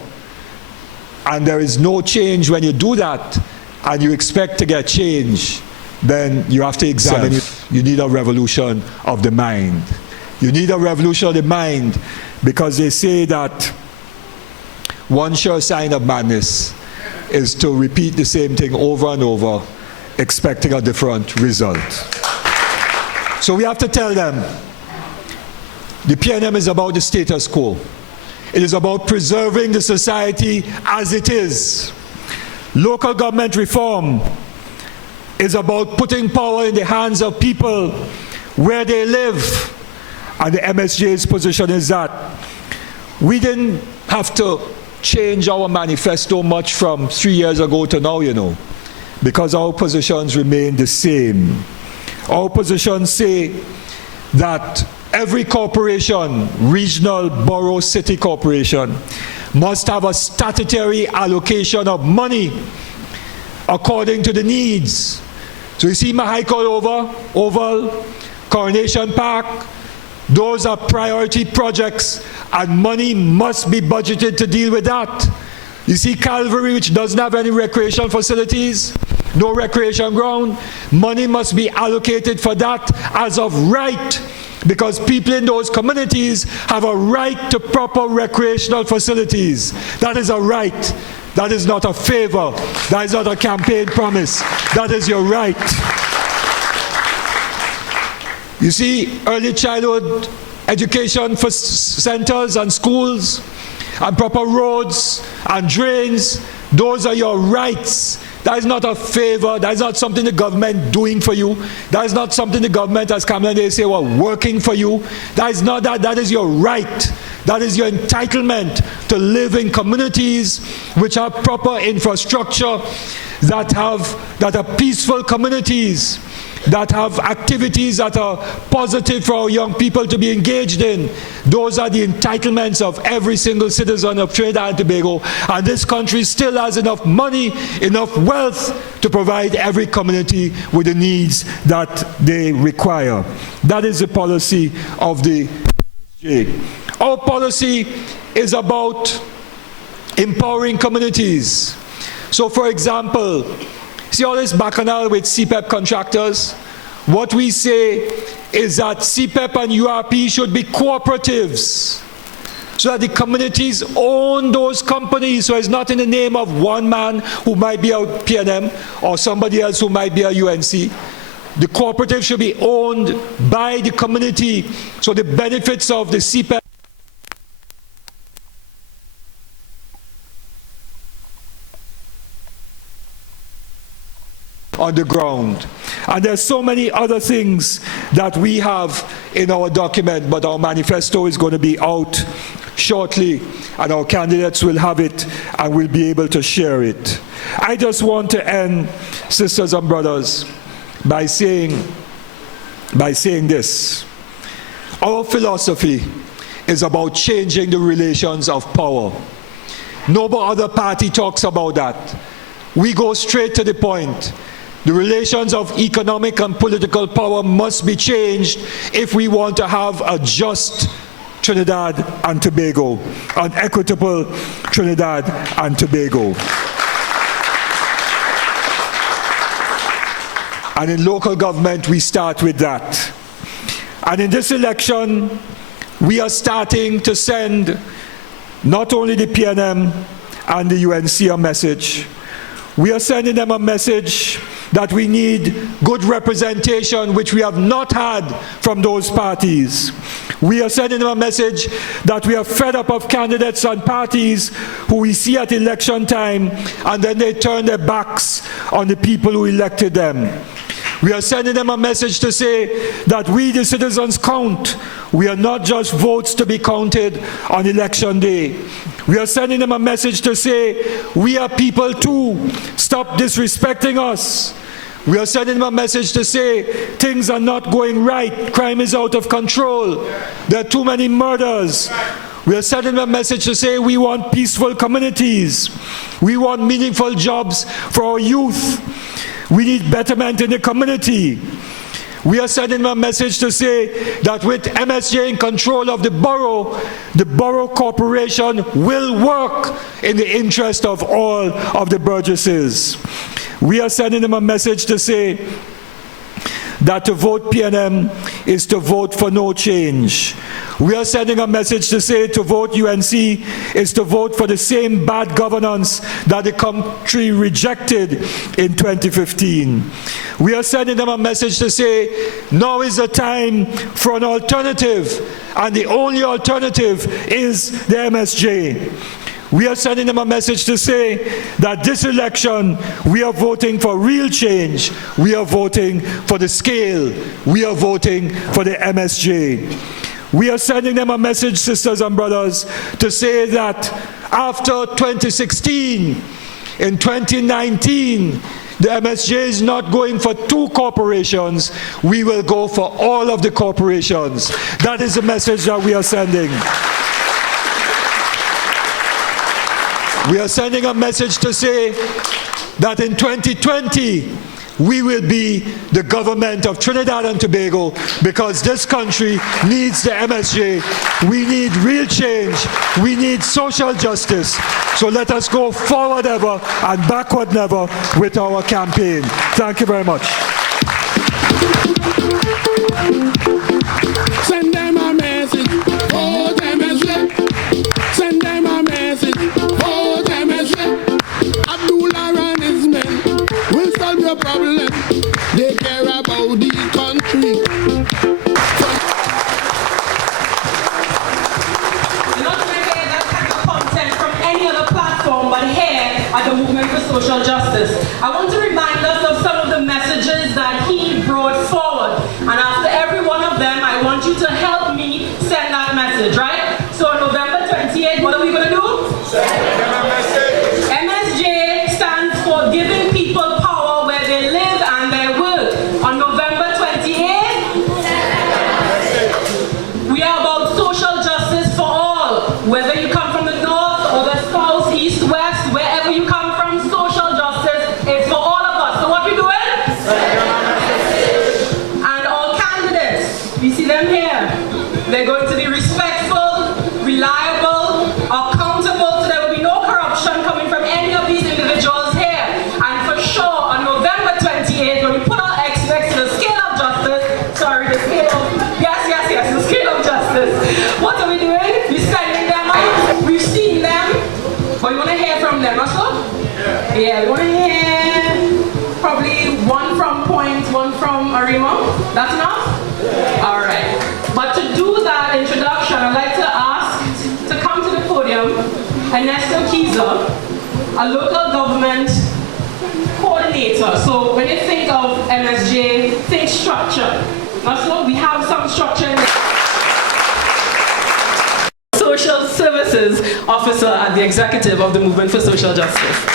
and there is no change when you do that, and you expect to get change, then you have to examine it. You need a revolution of the mind. You need a revolution of the mind, because they say that one sure sign of madness is to repeat the same thing over and over, expecting a different result. So we have to tell them, the PNM is about the status quo. It is about preserving the society as it is. Local government reform is about putting power in the hands of people where they live. And the MSJ's position is that we didn't have to change our manifesto much from 3 years ago to now, you know, because our positions remain the same. Our positions say that every corporation, regional, borough, city corporation, must have a statutory allocation of money according to the needs. So you see Mahaikal Oval, Coronation Park, those are priority projects, and money must be budgeted to deal with that. You see Calvary, which doesn't have any recreation facilities, no recreation ground, money must be allocated for that as of right, because people in those communities have a right to proper recreational facilities. That is a right. That is not a favor. That is not a campaign promise. That is your right. You see, early childhood education for centers and schools and proper roads and drains, those are your rights. That is not a favor. That is not something the government doing for you. That is not something the government, as Kamala, they say, well, working for you. That is not that. That is your right. That is your entitlement to live in communities which have proper infrastructure, that are peaceful communities, that have activities that are positive for our young people to be engaged in. Those are the entitlements of every single citizen of Trinidad and Tobago. And this country still has enough money, enough wealth to provide every community with the needs that they require. That is the policy of the MSJ. Our policy is about empowering communities. So, for example, see all this bacchanal with CPEP contractors? What we say is that CPEP and URP should be cooperatives, so that the communities own those companies, so it's not in the name of one man who might be a PNM or somebody else who might be a UNC. The cooperative should be owned by the community, so the benefits of the CPEP on the ground. And there's so many other things that we have in our document, but our manifesto is going to be out shortly, and our candidates will have it and will be able to share it. I just want to end, sisters and brothers, by saying this. Our philosophy is about changing the relations of power. No other party talks about that. We go straight to the point. The relations of economic and political power must be changed if we want to have a just Trinidad and Tobago, an equitable Trinidad and Tobago. And in local government, we start with that. And in this election, we are starting to send not only the PNM and the UNC a message, we are sending them a message that we need good representation, which we have not had from those parties. We are sending them a message that we are fed up of candidates and parties who we see at election time, and then they turn their backs on the people who elected them. We are sending them a message to say that we, the citizens, count. We are not just votes to be counted on election day. We are sending them a message to say we are people too. Stop disrespecting us. We are sending them a message to say things are not going right. Crime is out of control. There are too many murders. We are sending them a message to say we want peaceful communities. We want meaningful jobs for our youth. We need betterment in the community. We are sending them a message to say that with MSJ in control of the borough corporation will work in the interest of all of the burgesses. We are sending them a message to say that to vote PNM is to vote for no change. We are sending a message to say to vote UNC is to vote for the same bad governance that the country rejected in 2015. We are sending them a message to say now is the time for an alternative, and the only alternative is the MSJ. We are sending them a message to say that this election, we are voting for real change. We are voting for the scale. We are voting for the MSJ. We are sending them a message, sisters and brothers, to say that after 2016, in 2019, the MSJ is not going for 2 corporations. We will go for all of the corporations. That is the message that we are sending. We are sending a message to say that in 2020, we will be the government of Trinidad and Tobago, because this country needs the MSJ. We need real change. We need social justice. So let us go forward ever and backward never with our campaign. Thank you very much. Send them a message, vote MSJ. Send them a message, vote MSJ. Abdullah and his men will solve your problem. They care about the country. You're not going to get that kind of content from any other platform but here at the Movement for Social Justice. I want to remind us of some of the messages that he brought forward. And after every one of them, I want you to help me send that message, right? So on November 28th, what are we going to do? MSJ stands for Giving People Power Where They Live and Their Work. On November 28th, we are about social justice for all. Whether you come from the north or the south, east, west, wherever you come from, social justice is for all of us. So what we doing? And all candidates, we see them here. They're going to be respectful, reliable, accountable, so there will be no corruption coming from any of these individuals here. And for sure, on November 28th, when we put our X next to the scale of justice, the scale of justice, what are we doing? We're sending them out. We've seen them, but we want to hear from them, also? Yeah, we want to hear probably one from Point, one from Arima. That's enough? All right. But to do that introduction, I'd like to ask to come to the podium Ernesto Kiza, a local government coordinator. So when you think of MSJ, think structure. Also, we have some structure in the Social Services Officer at the Executive of the Movement for Social Justice.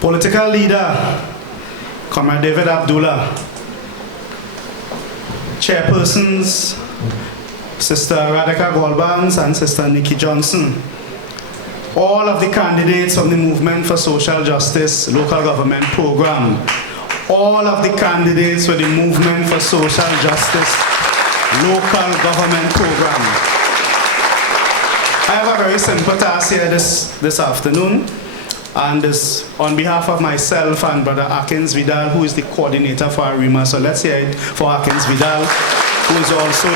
Political leader, Comrade David Abdullah, chairpersons, Sister Radhika Golbans and Sister Nikki Johnson, all of the candidates of the Movement for Social Justice local government program, all of the candidates for the Movement for Social Justice local government program. I have a very simple task here this afternoon. And this, on behalf of myself and Brother Akins Vidal, who is the coordinator for Arima. So let's hear it for Akins Vidal, who is also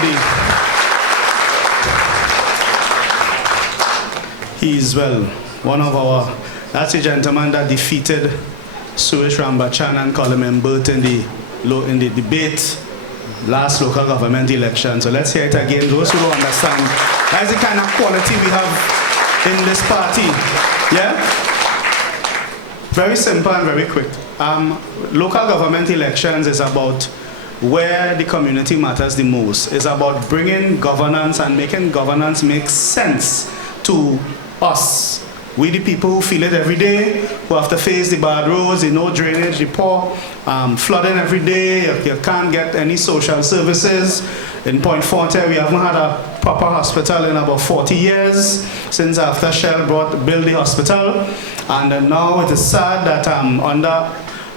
he's one of our, that's the gentleman that defeated Suresh Rambachan and Colin Mbert in the debate last local government election. So let's hear it again. Those who don't understand, that's the kind of quality we have in this party. Yeah? Very simple and very quick. Local government elections is about where the community matters the most. It's about bringing governance and making governance make sense to us. We the people who feel it every day, who have to face the bad roads, the no drainage, the poor, flooding every day, you can't get any social services. In Point Forte, we haven't had a proper hospital in about 40 years, since after Shell built the hospital. And now it is sad that under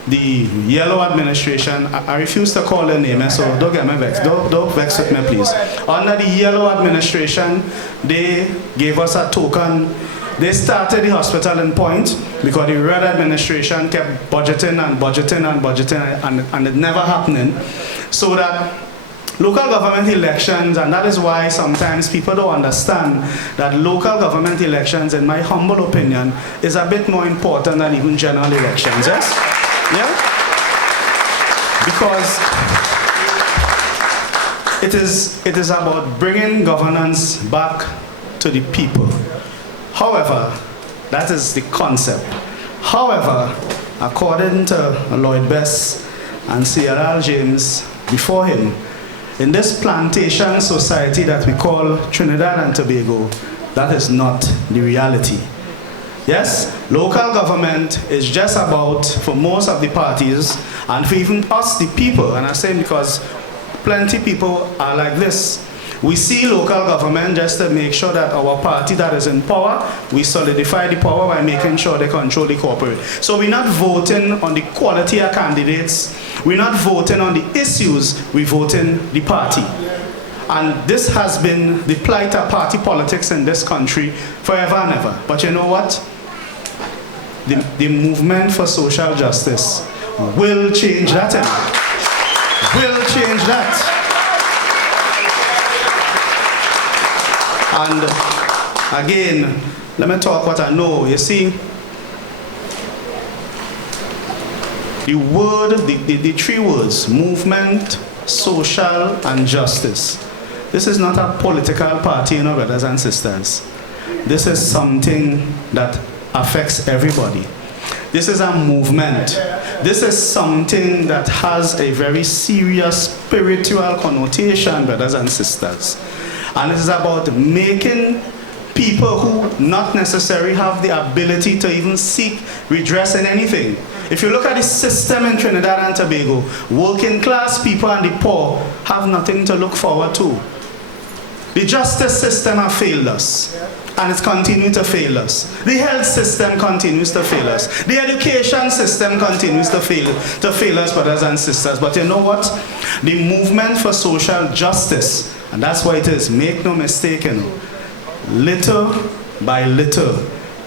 the yellow administration, I refuse to call their name, so don't get me vexed. Don't vex with me, please. Under the yellow administration, they gave us a token. They started the hospital in Point because the red administration kept budgeting and it never happening. So that local government elections, and that is why sometimes people don't understand that local government elections, in my humble opinion, is a bit more important than even general elections, yes? Yeah? Because it is about bringing governance back to the people. However, that is the concept. However, according to Lloyd Best and C.L.R. James before him, in this plantation society that we call Trinidad and Tobago, that is not the reality. Yes, local government is just about, for most of the parties, and for even us, the people, and I say because plenty people are like this. We see local government just to make sure that our party that is in power, we solidify the power by making sure they control the corporate. So we're not voting on the quality of candidates, we're not voting on the issues, we're voting the party. And this has been the plight of party politics in this country forever and ever. But you know what? The movement for social justice will change that. Will change that. And again, let me talk what I know. You see, the three words, movement, social, and justice. This is not a political party, you know, brothers and sisters. This is something that affects everybody. This is a movement. This is something that has a very serious spiritual connotation, brothers and sisters. And it is about making people who not necessarily have the ability to even seek redress in anything. If you look at the system in Trinidad and Tobago, working class people and the poor have nothing to look forward to. The justice system has failed us, and it's continuing to fail us. The health system continues to fail us. The education system continues to fail us, brothers and sisters. But you know what? The movement for social justice, and that's what it is, make no mistake, you know, little by little,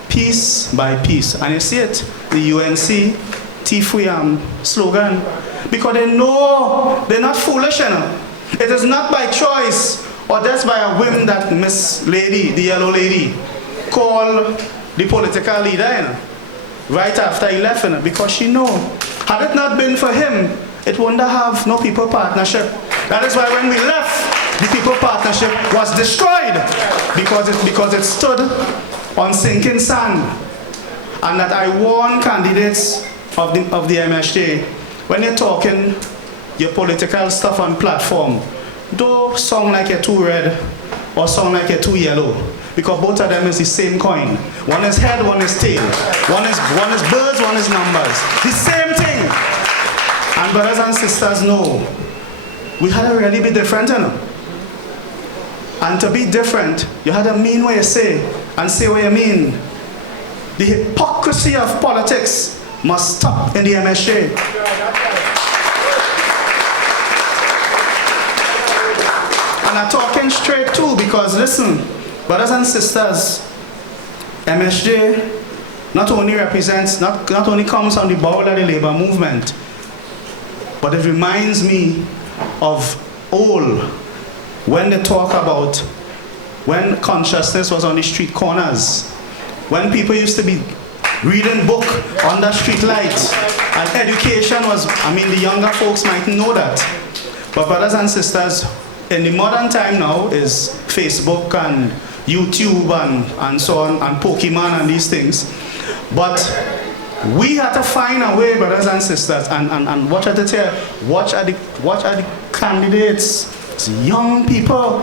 piece by piece. And you see it, the UNC Tifuyam slogan, because they know they're not foolish, you know. It is not by choice or just by a whim that Miss Lady, the yellow lady, called the political leader, you know, right after he left, you know, because she know, had it not been for him, it wouldn't have no people partnership. That is why when we left, the people partnership was destroyed, because it stood on sinking sand. And that I warn candidates of the MSJ, when you're talking your political stuff on platform, don't sound like you're too red or sound like you're too yellow, because both of them is the same coin. One is head, one is tail. One is birds, one is numbers. The same thing. And brothers and sisters know, we had to really be different, you know. And to be different, you had to mean what you say and say what you mean. The hypocrisy of politics must stop in the MSJ. And I'm talking straight too, because listen, brothers and sisters, MSJ not only represents, not only comes on the bowl of the labor movement, but it reminds me of old, when they talk about when consciousness was on the street corners, when people used to be reading book under street lights, and education was, I mean, the younger folks might know that. But brothers and sisters, in the modern time now is Facebook and YouTube and so on, and Pokemon and these things. But we had to find a way, brothers and sisters, and watch at the tail, watch at the candidates. It's young people.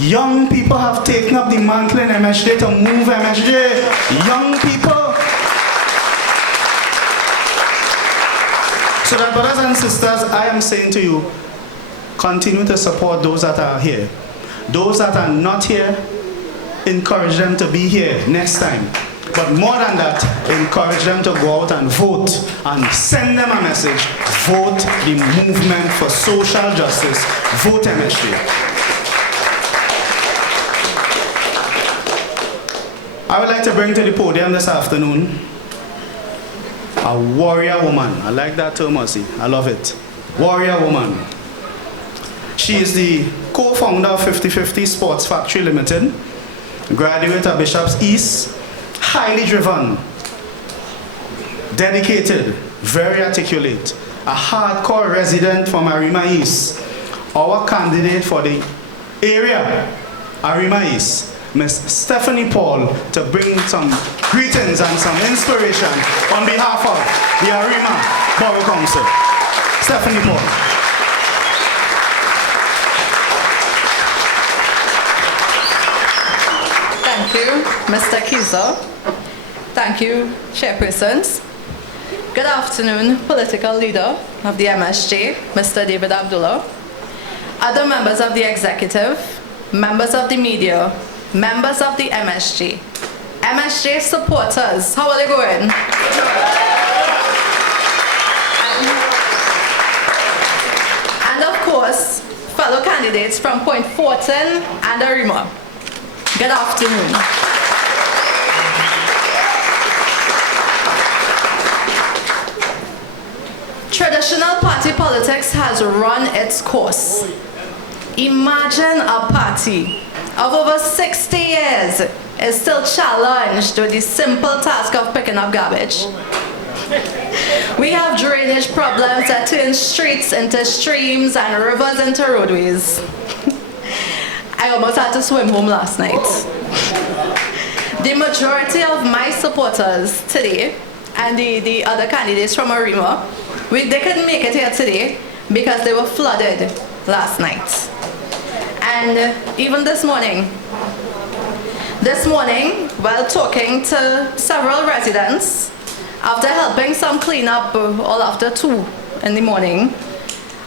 Young people have taken up the mantle in MSJ to move MSJ. Young people. So that, brothers and sisters, I am saying to you, continue to support those that are here. Those that are not here, encourage them to be here next time. But more than that, encourage them to go out and vote and send them a message. Vote the movement for social justice. Vote MSJ. I would like to bring to the podium this afternoon a warrior woman. I like that term, Mercy. I love it. Warrior woman. She is the co-founder of 50/50 Sports Factory Limited, graduate of Bishop's East, highly driven, dedicated, very articulate, a hardcore resident from Arima East, our candidate for the area, Arima East, Miss Stephanie Paul, to bring some greetings and some inspiration on behalf of the Arima Borough Council. Stephanie Paul. Thank you, Mr. Kiza. Thank you, chairpersons. Good afternoon, political leader of the MSJ, Mr. David Abdullah, other members of the executive, members of the media, members of the MSJ, MSJ supporters. How are they going? And of course, fellow candidates from Point Fortin and Arima. Good afternoon. Traditional party politics has run its course. Imagine a party of over 60 years is still challenged with the simple task of picking up garbage. We have drainage problems that turn streets into streams and rivers into roadways. I almost had to swim home last night. The majority of my supporters today and the other candidates from Arima, they couldn't make it here today because they were flooded last night. And even this morning, while talking to several residents, after helping some clean up all after 2 in the morning,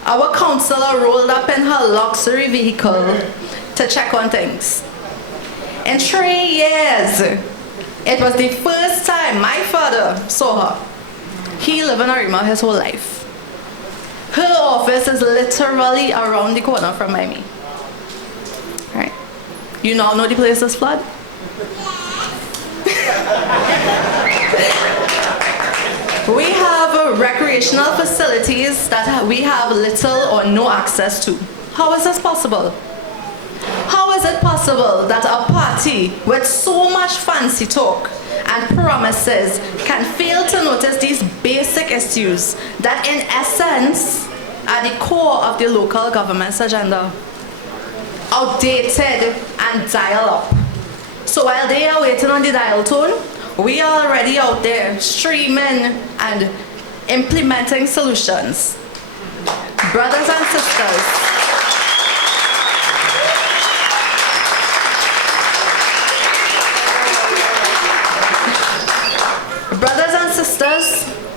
our councillor rolled up in her luxury vehicle to check on things. In 3 years, it was the first time my father saw her. He lived in Arima his whole life. Her office is literally around the corner from me. Right? You now know the place is flood? We have recreational facilities that we have little or no access to. How is this possible? How is it possible that a party with so much fancy talk and promises can fail to notice these basic issues that in essence are the core of the local government's agenda? Outdated and dial-up. So while they are waiting on the dial tone, we are already out there streaming and implementing solutions. Brothers and sisters,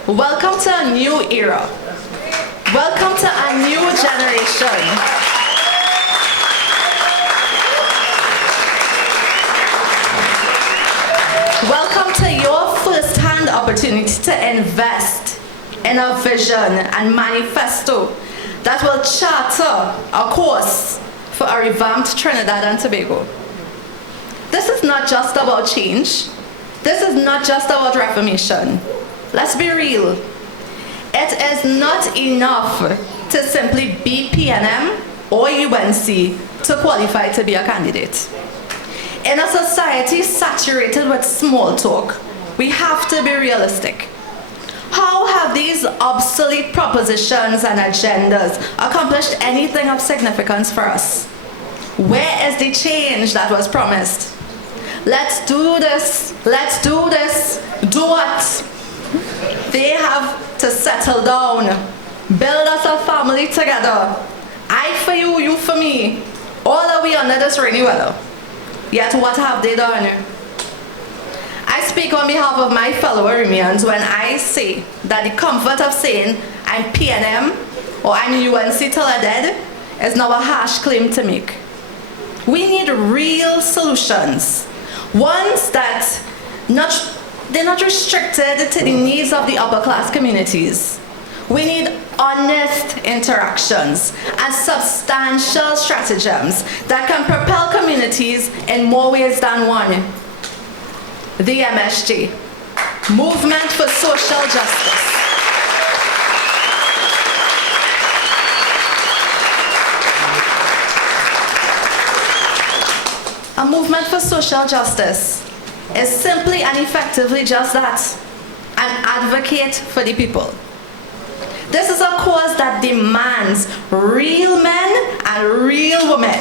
welcome to a new era. Welcome to a new generation. Welcome to your first-hand opportunity to invest in a vision and manifesto that will charter a course for a revamped Trinidad and Tobago. This is not just about change. This is not just about reformation. Let's be real. It is not enough to simply be PNM or UNC to qualify to be a candidate. In a society saturated with small talk, we have to be realistic. How have these obsolete propositions and agendas accomplished anything of significance for us? Where is the change that was promised? Let's do this, let's do this, do what? They have to settle down, build us a family together. I for you, you for me. All are we under this rainy weather. Yet what have they done? I speak on behalf of my fellow Arimians when I say that the comfort of saying I'm PNM or I'm UNC till I'm dead is now a harsh claim to make. We need real solutions. Ones that they're not restricted to the needs of the upper class communities. We need honest interactions and substantial stratagems that can propel communities in more ways than one. The MSJ, Movement for Social Justice. A movement for social justice is simply and effectively just that, an advocate for the people. This is a cause that demands real men and real women,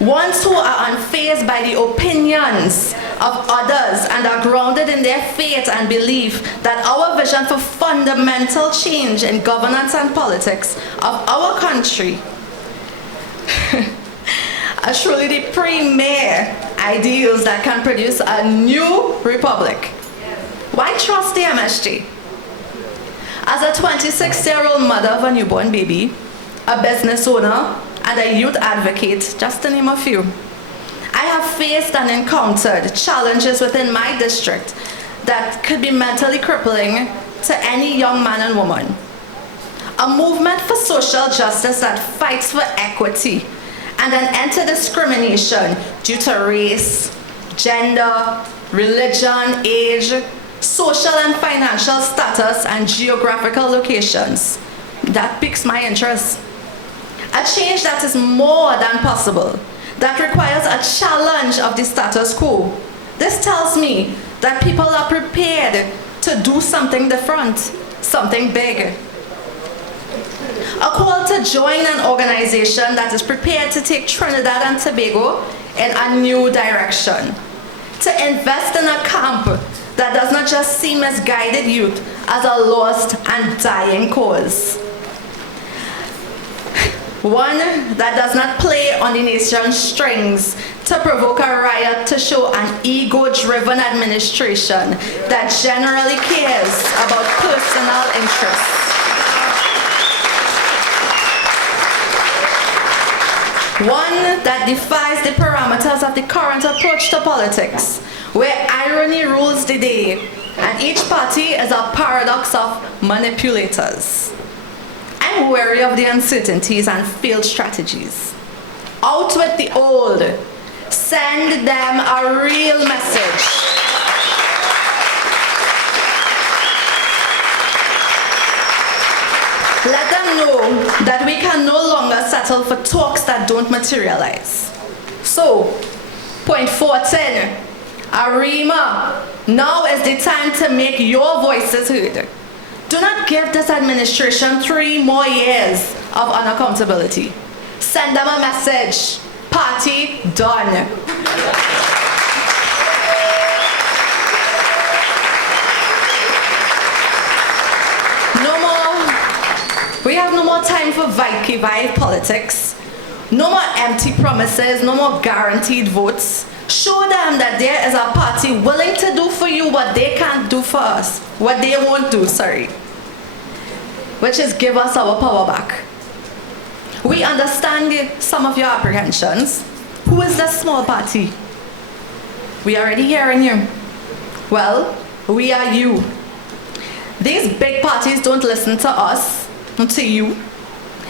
ones who are unfazed by the opinions of others and are grounded in their faith and belief that our vision for fundamental change in governance and politics of our country are truly the premier ideals that can produce a new republic. Why trust the MSJ? As a 26-year-old mother of a newborn baby, a business owner, and a youth advocate, just to name a few, I have faced and encountered challenges within my district that could be mentally crippling to any young man and woman. A movement for social justice that fights for equity and an end to discrimination due to race, gender, religion, age, social and financial status, and geographical locations. That piques my interest. A change that is more than possible, that requires a challenge of the status quo. This tells me that people are prepared to do something different, something big. A call to join an organization that is prepared to take Trinidad and Tobago in a new direction. To invest in a camp that does not just see misguided youth as a lost and dying cause. One that does not play on the nation's strings to provoke a riot to show an ego-driven administration that generally cares about personal interests. One that defies the parameters of the current approach to politics, where irony rules the day, and each party is a paradox of manipulators. I'm wary of the uncertainties and failed strategies. Out with the old. Send them a real message. Let them know that we can no longer settle for talks that don't materialize. So, point 14, Arima, now is the time to make your voices heard. Do not give this administration 3 more years of unaccountability. Send them a message. Party done. No more. We have no more time for vibe politics. No more empty promises, no more guaranteed votes. Show them that there is a party willing to do for you what they can't do for us. What they won't do, sorry. Which is give us our power back. We understand some of your apprehensions. Who is this small party? We are already hearing you. Well, we are you. These big parties don't listen to us, not to you.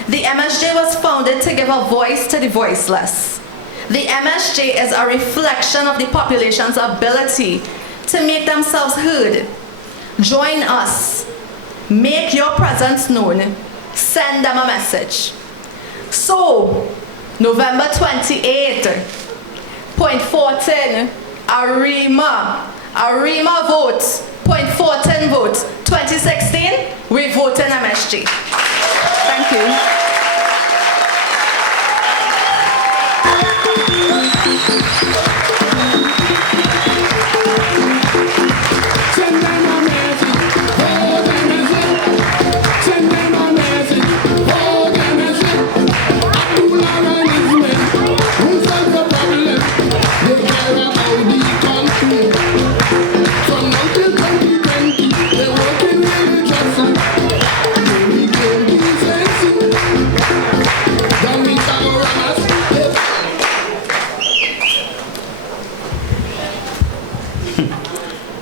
The MSJ was founded to give a voice to the voiceless. The MSJ is a reflection of the population's ability to make themselves heard. Join us. Make your presence known. Send them a message. So, November 28th, point 14, Arima votes, point 14 votes. 2016, we vote in MSJ. Thank you.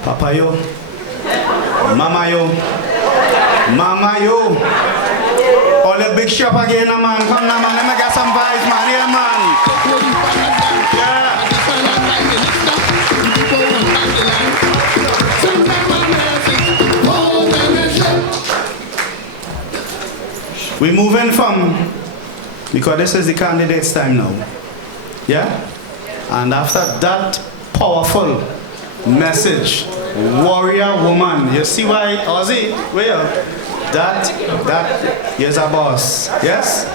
Papa yo, Mama yo, Mama yo. All the big shop again, man. Come now, man. Let me get some vibes, man. Here, man. Yeah. We moving from, because this is the candidates' time now. Yeah? And after that powerful message, warrior woman, you see why, Ozzy, where that, here's our boss, yes?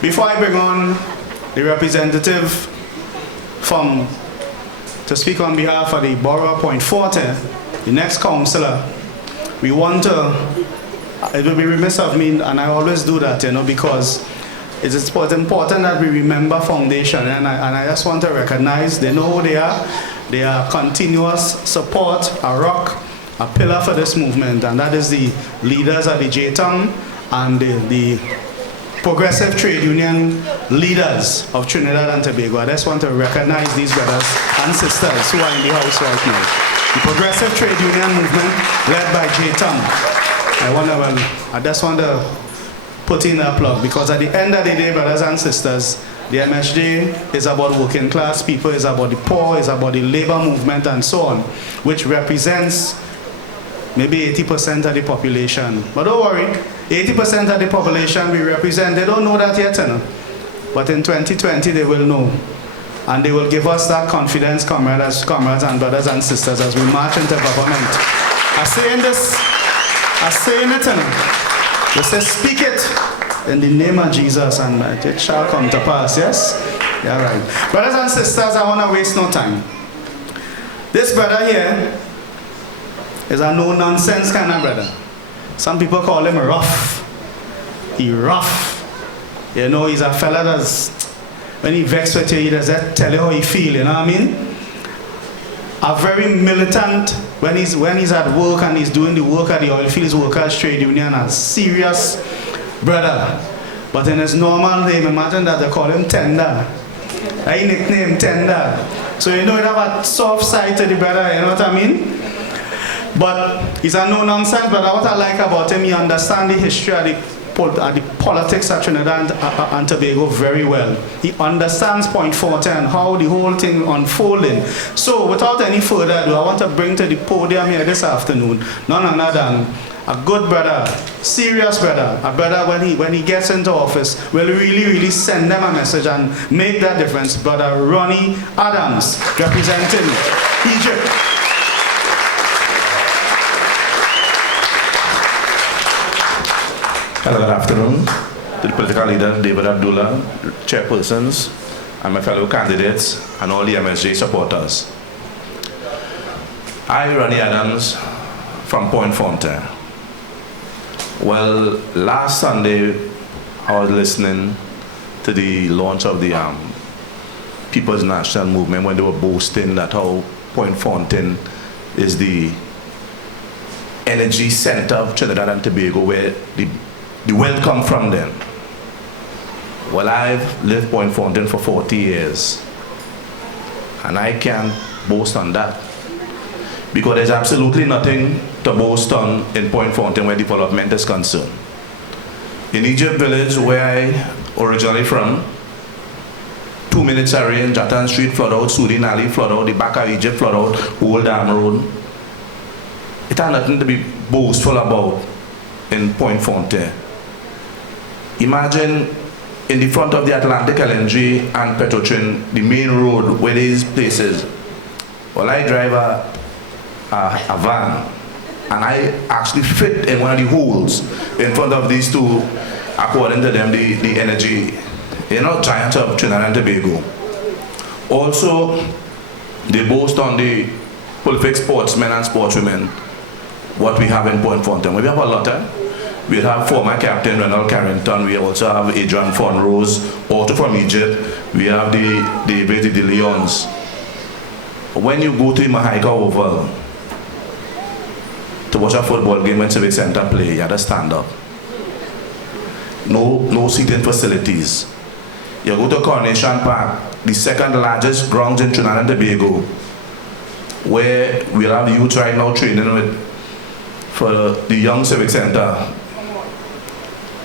Before I bring on the representative to speak on behalf of the Borough Point 40, the next councillor, we want to, it will be remiss of me, and I always do that, you know, because it's important that we remember foundation, and I just want to recognize, they know who they are. They are continuous support, a rock, a pillar for this movement, and that is the leaders of the JTOM and the Progressive Trade Union leaders of Trinidad and Tobago. I just want to recognize these brothers and sisters who are in the house right now. The Progressive Trade Union movement led by JTOM. I just want to put in a plug, because at the end of the day, brothers and sisters, the MSJ is about working class people, is about the poor, is about the labor movement and so on, which represents maybe 80% of the population. But don't worry, 80% of the population we represent, they don't know that yet, you know. But in 2020, they will know. And they will give us that confidence, comrades and brothers and sisters, as we march into government. I say it, you know. They say, speak it in the name of Jesus, and it shall come to pass, yes? Yeah, right. Brothers and sisters, I want to waste no time. This brother here He's a no-nonsense kind of brother. Some people call him rough. He rough. You know, he's a fella that's, when he vexed with you, he doesn't tell you how he feel, you know what I mean? A very militant, when he's at work and he's doing the work at the Oilfields Workers Trade Union, a serious brother. But in his normal name, imagine that they call him Tender. I nickname Tender. So you know, you have a soft side to the brother, you know what I mean? But he's a no-nonsense brother. What I like about him, he understands the history of the politics of Trinidad and Tobago very well. He understands Point Forte and how the whole thing unfolding. So without any further ado, I want to bring to the podium here this afternoon none other than a good brother, serious brother, a brother when he gets into office will really send them a message and make that difference. Brother Ronnie Adams, representing Egypt. Hello, good afternoon to the political leader, David Abdullah, chairpersons, and my fellow candidates, and all the MSJ supporters. I, Ronnie Adams, from Point Forte. Well, last Sunday, I was listening to the launch of the People's National Movement when they were boasting that how Point Forte is the energy center of Trinidad and Tobago where the wealth comes from them. Well, I've lived Point Forte for 40 years, and I can't boast on that because there's absolutely nothing to boast on in Point Forte where development is concerned. In Egypt Village, where I originally from, 2 minutes of rain, Jatan Street flood out, Sudin Alley flood out, the back of Egypt flood out, Old Dam Road. It has nothing to be boastful about in Point Forte. Imagine in the front of the Atlantic LNG and Petrotrin, the main road where these places. Well, I drive a van, and I actually fit in one of the holes in front of these two, according to them, the energy, giant of Trinidad and Tobago. Also, they boast on the prolific sportsmen and sportswomen, what we have in Point Forte. We have a lot, We have former Captain Ronald Carrington. We also have Adrian Fonrose, also from Egypt. We have the David de Leons. When you go to Mahaika Oval to watch a football game when Civic Center play, you have to stand up. No seating facilities. You go to Coronation Park, the second largest grounds in Trinidad and Tobago, where we'll have youth right now training for the young Civic Center.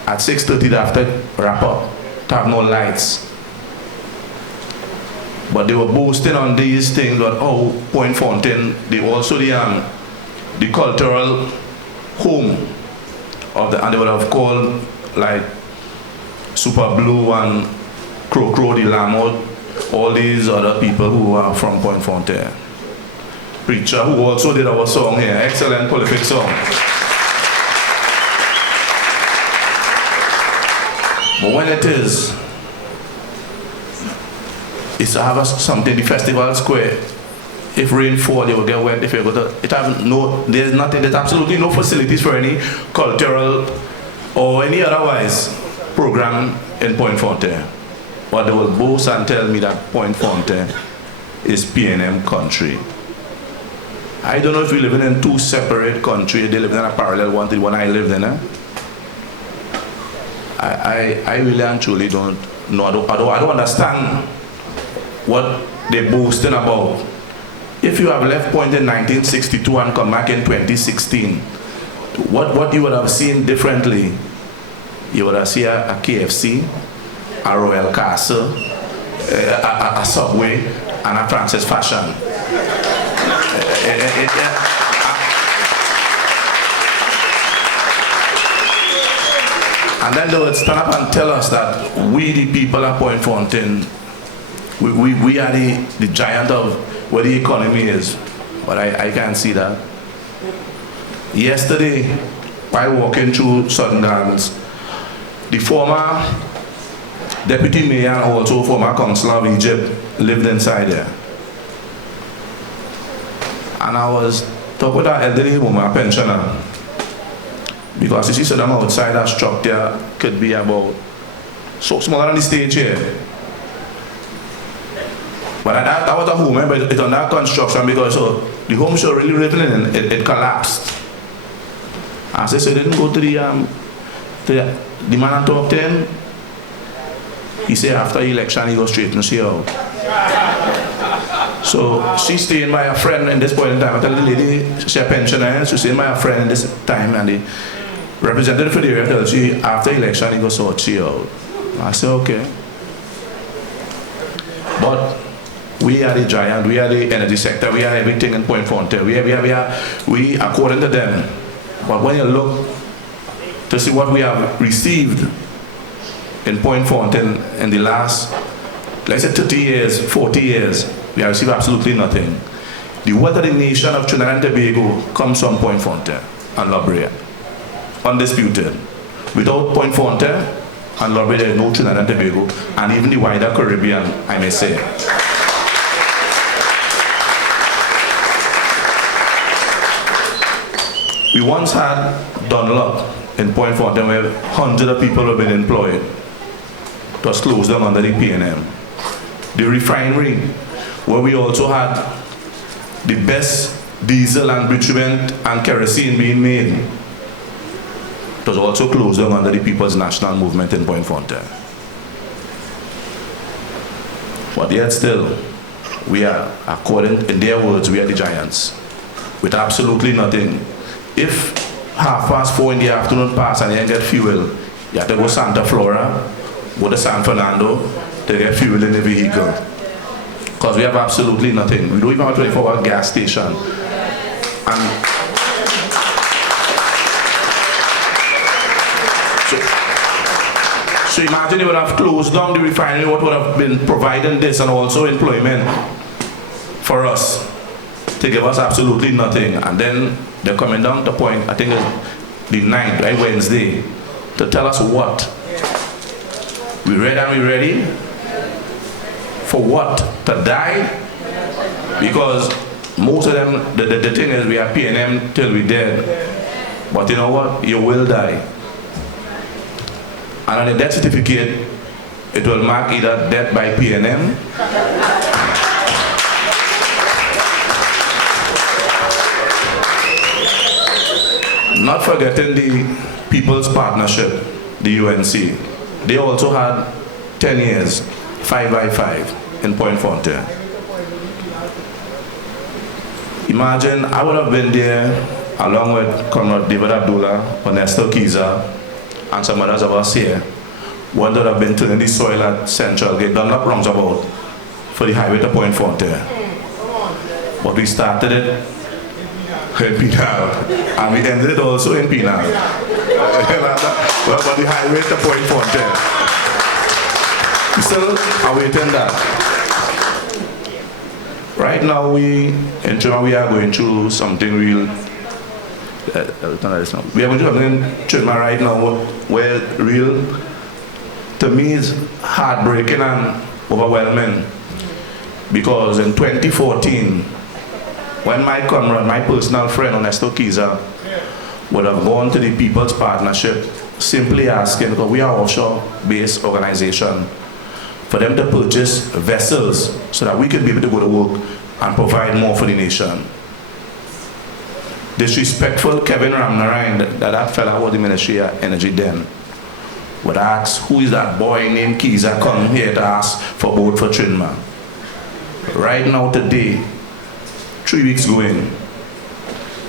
At 6:30 they have to wrap up, to have no lights. But they were boasting on these things, but Point Forte, they also the cultural home of and they would have called like Super Blue and Crow the Lamont, all these other people who are from Point Forte. Preacher who also did our song here, excellent prolific song. But when it's to have something, the festival square. If rain fall, you will get wet. If you go to, there's absolutely no facilities for any cultural or any otherwise program in Point Forte. But they will boast and tell me that Point Forte is PNM country. I don't know if we're living in two separate countries. They live in a parallel one to the one I lived in. I really and truly don't know. I don't understand what they're boasting about. If you have left Point in 1962 and come back in 2016, what you would have seen differently? You would have seen a KFC, a Royal Castle, a Subway, and a Francis Fashion. And then they would stand up and tell us that we, the people of Point Forte, we are the giant of where the economy is. But I can't see that. Yesterday, while walking through Southern Gardens, the former deputy mayor and also former councillor of Egypt lived inside there. And I was talk with our elderly woman, a pensioner. Because you see, so them outside that structure could be about so smaller than the stage here. But that was a home, but it's on that construction because so the home she really living in, it collapsed. And so they didn't go to the man and talk to him. He said after the election he goes straight and see out. So she's staying by a friend in this point in time. I tell the lady, she's a pensioner, she's staying by a friend in this time, and the representative for the area tells she after the election he goes sort she out. I said okay. But we are the giant, we are the energy sector, we are everything in Point Frontier. We according to them. But when you look to see what we have received in Point Fountain in the last, let's say 30 years, 40 years, we have received absolutely nothing. The wealth of the nation of Trinidad and Tobago comes from Point Fountain and La Brea. Undisputed. Without Point Fountain and La Brea, there is no Trinidad and Tobago, and even the wider Caribbean, I may say. We once had Dunlop in Point Fountain where hundreds of people have been employed. It was closed down under the P&M. The refinery, where we also had the best diesel and bitumen and kerosene being made, it was also closed down under the People's National Movement in Point Fountain. But yet still, we are, according in their words, we are the giants with absolutely nothing. If 4:30 in the afternoon pass and you ain't get fuel, you have to go Santa Flora, go to San Fernando to get fuel in the vehicle. Because we have absolutely nothing. We don't even have a 24-hour gas station. And so imagine you would have closed down the refinery, what would have been providing this and also employment for us to give us absolutely nothing. And then they're coming down to point, I think it's the 9th, right, Wednesday, to tell us what. We ready and we ready? For what? To die? Because most of them, the thing is we are P&M till we dead. But you know what? You will die. And on the death certificate, it will mark either death by P&M not forgetting the People's Partnership, the UNC. They also had 10 years, 5x5 in Point Fountain. Imagine, I would have been there along with Comrade David Abdullah, Ernesto Kiza, and some others of us here. One would have been turning the soil at Central Gate, done up roundabout for the highway to Point Fountain. But we started it in Pinal, and we ended it also in Pinal. Well, but the highway to Point Fountain. We still awaiting that. Right now, we in Trinidad we are going through something real. We are going through something in Trinidad right now where real, to me, is heartbreaking and overwhelming. Because in 2014, when my comrade, my personal friend, Ernesto Kiza, would have gone to the People's Partnership simply asking, because we are an offshore-based organization, for them to purchase vessels so that we could be able to go to work and provide more for the nation. Disrespectful Kevin Ramnarayan, that fella was the Ministry of Energy then, would ask, who is that boy named Kiza come here to ask for boat for Trinidad? Right now, today, 3 weeks going,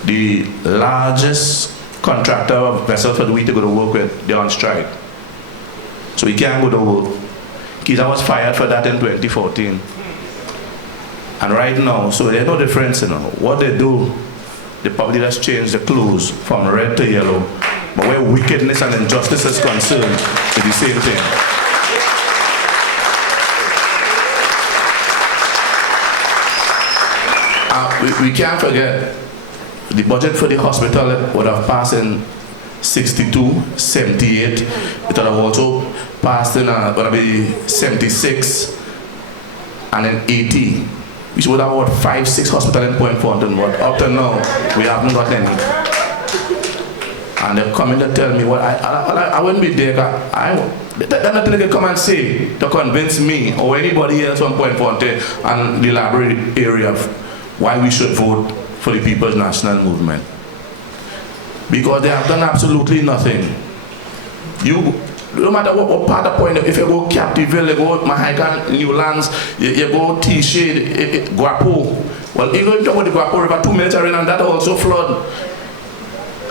the largest contractor of vessels for the week to go to work with, they're on strike. So he can't go to work. Kiza was fired for that in 2014. And right now, so there's no difference, you know. What they do, they probably just change the clothes from red to yellow. But where wickedness and injustice is concerned, it's the same thing. We can't forget, the budget for the hospital would have passed in 62, 78. It would have also passed in 76 and then 80. We should have about 5-6 hospitals in Point Fountain, but up to now, we haven't got any. And they're coming to tell me what I wouldn't be there. There's nothing they can come and say to convince me or anybody else from Point Fountain and the library area why we should vote for the People's National Movement. Because they have done absolutely nothing. No matter what part of Point, if you go Captiville, you go Mahican, Newlands, you go T-Shade, Guapo. Well, even if you talk about the Guapo River, 2 minutes rain and that also flood.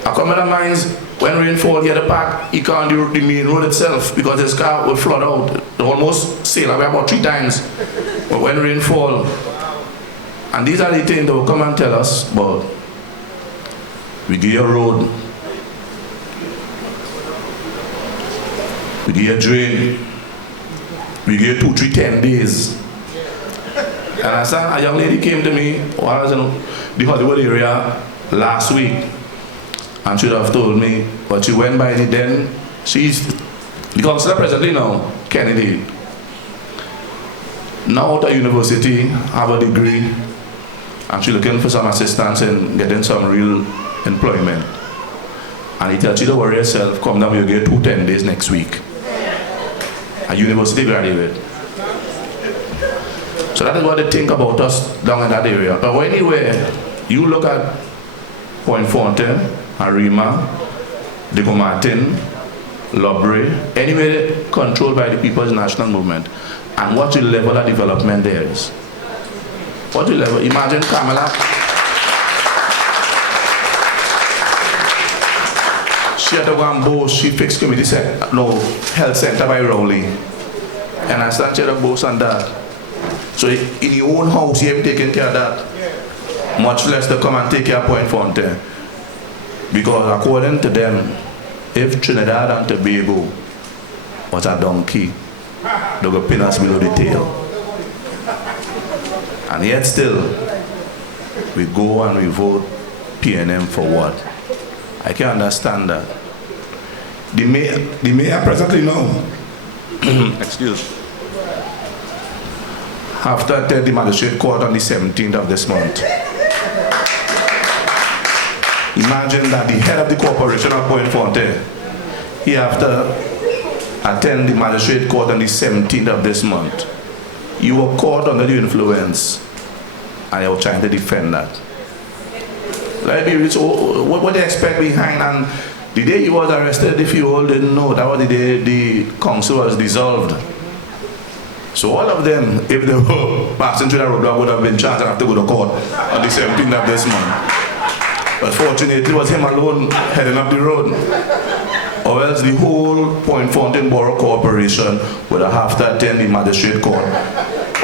A commander mines, when rainfall hit the park, he can't do the main road itself because his car will flood out. They almost sail away about 3 times. But when rainfall, and these are the things they will come and tell us, but we give you a road, we give you a drain, we give you 2, 3, 10 days. And I said, a young lady came to me while I was in the Hollywood area last week, and she would have told me, but she went by the then, she's the councillor presently now, Kennedy. Now out of university, have a degree, and she's looking for some assistance in getting some real employment. And he tells you to worry yourself, come down, you'll get 2 10 days next week. A university graduate. So that is what they think about us down in that area. But anyway, you look at Point Fountain, Arima, Diego Martin, Lobry, anyway controlled by the People's National Movement. And what the level of development there is. What the level, imagine Kamala. She had to go and boast, she fixed health center by Rowley. And I started to boast on that. So in your own house, you have taken care of that. Much less to come and take care of Point Fountain. Because according to them, if Trinidad and Tobago was a donkey, they will pin us below the tail. And yet still, we go and we vote PNM for what? I can't understand that. The mayor presently now, excuse, have to attend the magistrate court on the 17th of this month. Imagine that the head of the corporation of Point Fountain, he have to attend the magistrate court on the 17th of this month. You were caught under the influence, and you were trying to defend that. So what they expect behind? And the day he was arrested, if you all didn't know, that was the day the council was dissolved. So all of them, if they were passing through that road, would have been charged and have to go to court on the 17th of this month. But fortunately, it was him alone heading up the road. Or else the whole Point Fountain Borough Corporation would have to attend the magistrate court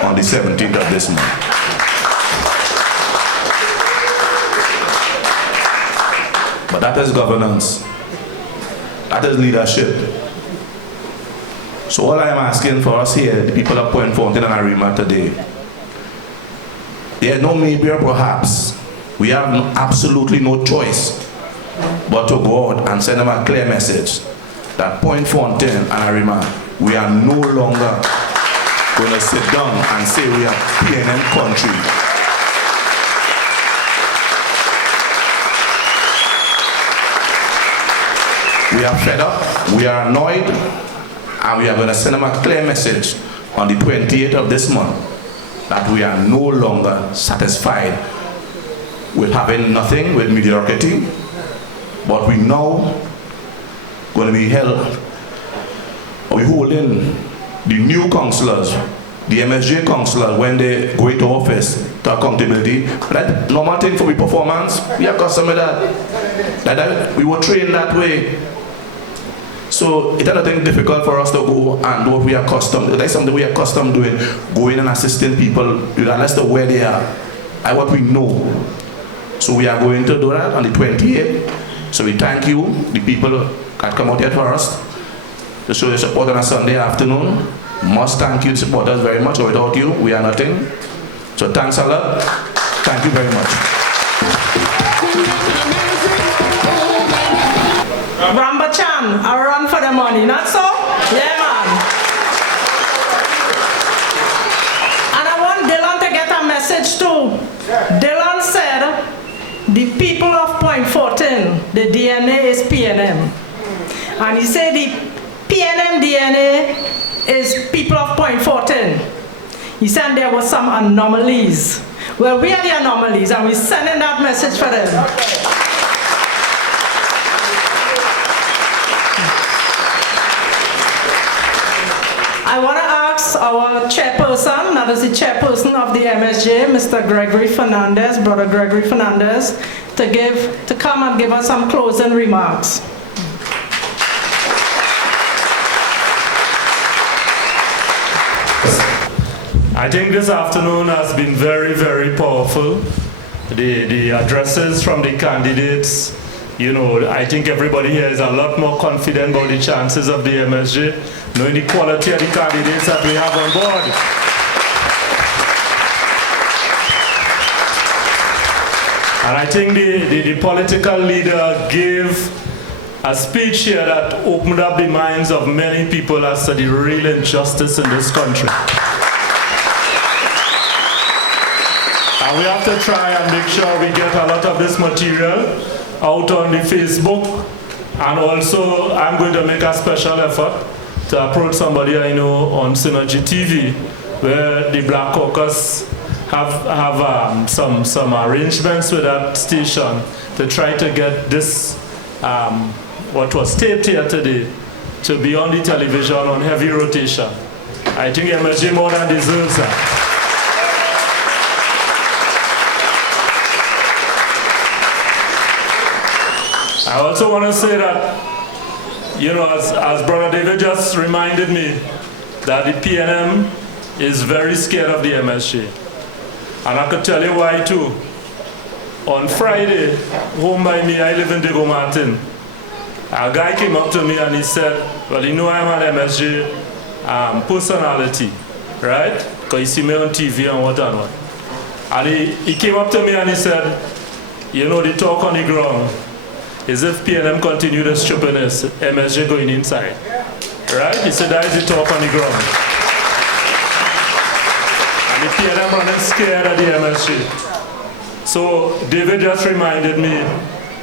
on the 17th of this month. But that is governance. That is leadership. So all I am asking for us here, the people of Point Fountain and Arima today, there is no maybe or perhaps. We have absolutely no choice but to go out and send them a clear message that Point Fountain and Arima, we are no longer going to sit down and say we are PNM country. We are fed up, we are annoyed, and we are going to send them a clear message on the 28th of this month that we are no longer satisfied with having nothing, with mediocrity, but we now going to be held, or we holding the new councillors, the MSJ councillors, when they go into office to accountability. That normal thing for the performance, we are accustomed to that. That we were trained that way. So it's nothing difficult for us to go and do what we are accustomed to. That's something we are accustomed doing, going and assisting people, regardless of where they are, and what we know. So we are going to do that on the 28th. So we thank you, the people that come out here for us, to show your support on a Sunday afternoon. Must thank you, support us very much. Without you, we are nothing. So thanks a lot. Thank you very much. Ramba Chan, I run for the money, not so? Yeah, man. And I want Dylan to get a message the people of Point 14, the DNA is PNM. And he said the PNM DNA is people of Point 14. He said there were some anomalies. Well, we are the anomalies, and we're sending that message for them. I want to ask our chairperson, that is the chairperson of the MSJ, Mr. Gregory Fernandez, Brother Gregory Fernandez, to come and give us some closing remarks. I think this afternoon has been very, very powerful. The addresses from the candidates, you know, I think everybody here is a lot more confident about the chances of the MSJ, knowing the quality of the candidates that we have on board. And I think the political leader gave a speech here that opened up the minds of many people as to the real injustice in this country. And we have to try and make sure we get a lot of this material out on the Facebook. And also, I'm going to make a special effort to approach somebody I know on Synergy TV, where the Black Caucus have some arrangements with that station to try to get this, what was taped here today, to be on the television on heavy rotation. I think MSJ more than deserves that. I also want to say that, you know, as Brother David just reminded me, that the PNM is very scared of the MSJ. And I could tell you why too. On Friday, home by me, I live in Diego Martin. A guy came up to me and he said, well, you know I'm an MSJ personality, right? Because you see me on TV and what and what. And he came up to me and he said, you know, the talk on the ground is if PNM continue the stupidness, MSJ going inside. Right? He said that is the talk on the ground. And the PNM running scared of the MSJ. So David just reminded me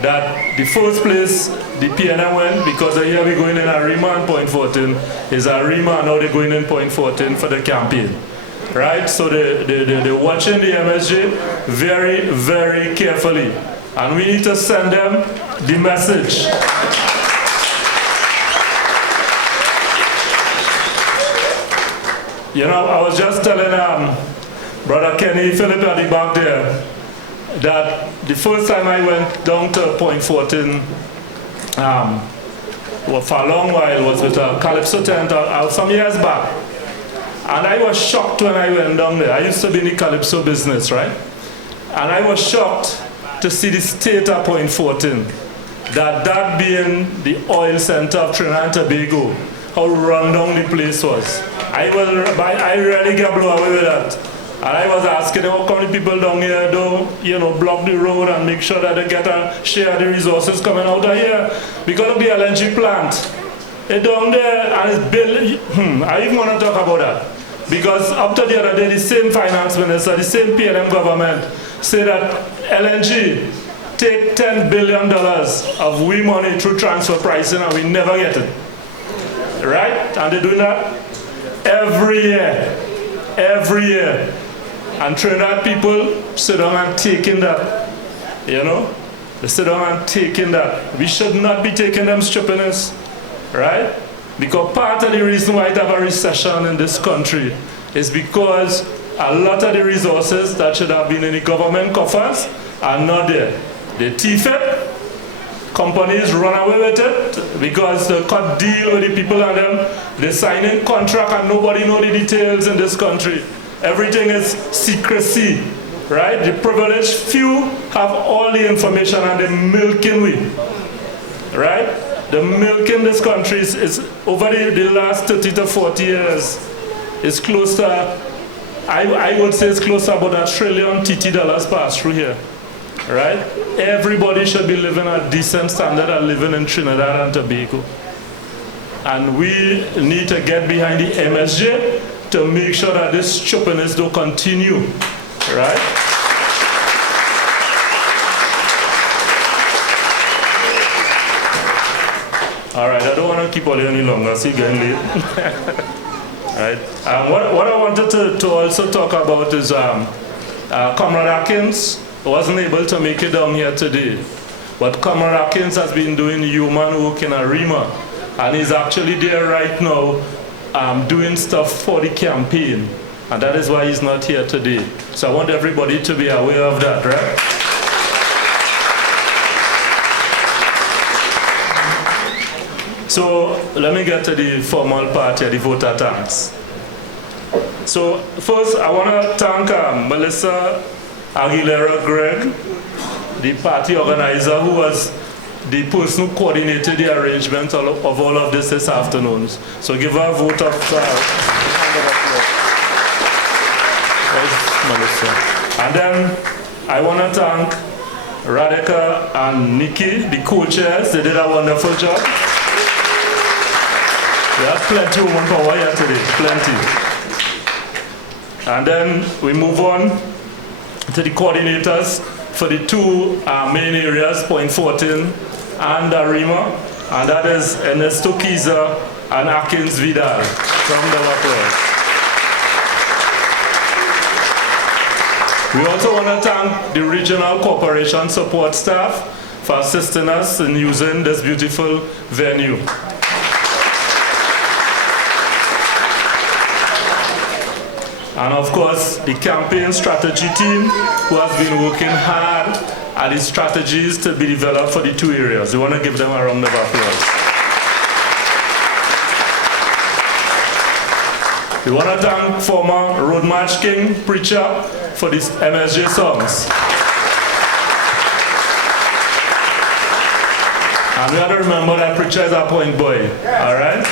that the first place the PNM went, because the year we're going in Arima and Point 14, is Arima, and now they're going in Point 14 for the campaign. Right? So they're watching the MSJ very, very carefully. And we need to send them the message. You know, I was just telling Brother Kenny Philip at the back there that the first time I went down to Point 14, well, for a long while, was with a Calypso tent out some years back. And I was shocked when I went down there. I used to be in the Calypso business, right? And I was shocked to see the state of Point 14, that being the oil center of Trinidad and Tobago, how run down the place was. I really got blown away with that. And I was asking how come the people down here don't, you know, block the road and make sure that they get a share of the resources coming out of here. Because of the LNG plant. It's down there and it's built, I even want to talk about that. Because up to the other day, the same finance minister, the same PNM government, say that LNG take $10 billion of we money through transfer pricing and we never get it. Right? And they're doing that every year. Every year. And Trinidad people sit down and taking that. You know? They sit down and taking that. We should not be taking them stupidness. Right? Because part of the reason why we have a recession in this country is because a lot of the resources that should have been in the government coffers are not there. They thief it, companies run away with it because they cut deal with the people and them. They sign in contract and nobody knows the details in this country. Everything is secrecy, right? The privileged few have all the information and they're milking we, right? The milk in this country is over the last 30 to 40 years is close to, I would say it's close to about $1 trillion TT passed through here, right? Everybody should be living a decent standard of living in Trinidad and Tobago. And we need to get behind the MSJ to make sure that this stupidness don't continue, right? keep all any longer, so you're getting late. Right. What I wanted to also talk about is Comrade Atkins wasn't able to make it down here today. But Comrade Atkins has been doing human work in Arima, and he's actually there right now doing stuff for the campaign. And that is why he's not here today. So I want everybody to be aware of that, right? So let me get to the formal part here, the voter thanks. So first I want to thank Melissa Aguilera Gregg, the party organizer, who was the person who coordinated the arrangement of all of this afternoon. So give her a vote of Melissa. And then I want to thank Radhika and Nikki, the co-chairs. They did a wonderful job. We have plenty of women power here today, plenty. And then we move on to the coordinators for the two main areas, Point 14 and Arima, and that is Ernesto Kiza and Atkins Vidal. Round of applause. We also want to thank the regional cooperation support staff for assisting us in using this beautiful venue. And of course, the campaign strategy team, who has been working hard at the strategies to be developed for the two areas. We want to give them a round of applause. We want to thank former Road March King, Preacher, for these MSJ songs. And we have to remember that Preacher is a point boy, all right?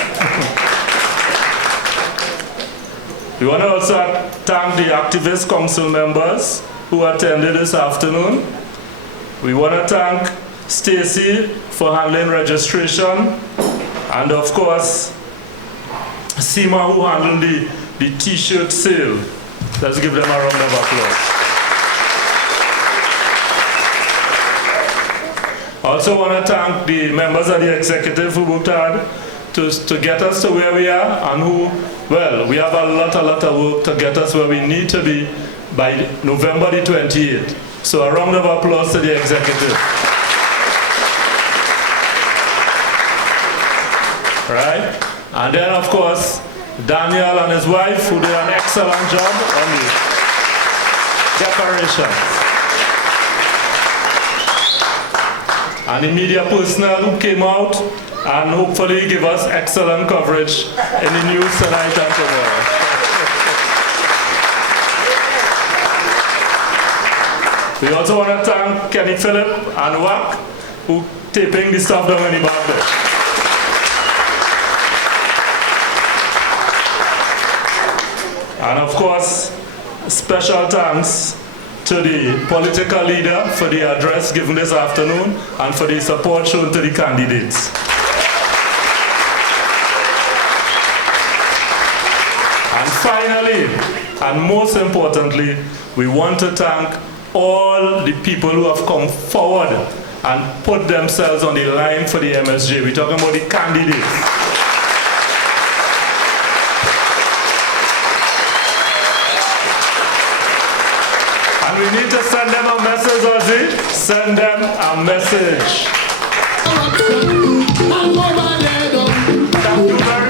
We want to also thank the activist council members who attended this afternoon. We want to thank Stacy for handling registration, and of course, Seema, who handled the t-shirt sale. Let's give them a round of applause. Also want to thank the members of the executive who worked hard to get us to where we are, and who, well, we have a lot of work to get us where we need to be by November the 28th. So a round of applause to the executive. Right? And then of course, Daniel and his wife, who did an excellent job on the decoration. And the media personnel who came out and hopefully give us excellent coverage in the news tonight and tomorrow. We also want to thank Kenny Phillip and Wack, who taping the stuff down in the back there. And of course, special thanks to the political leader for the address given this afternoon and for the support shown to the candidates. And finally, and most importantly, we want to thank all the people who have come forward and put themselves on the line for the MSJ. We're talking about the candidates. And we need to send them a message, Ozzy. Send them a message. Thank you very much.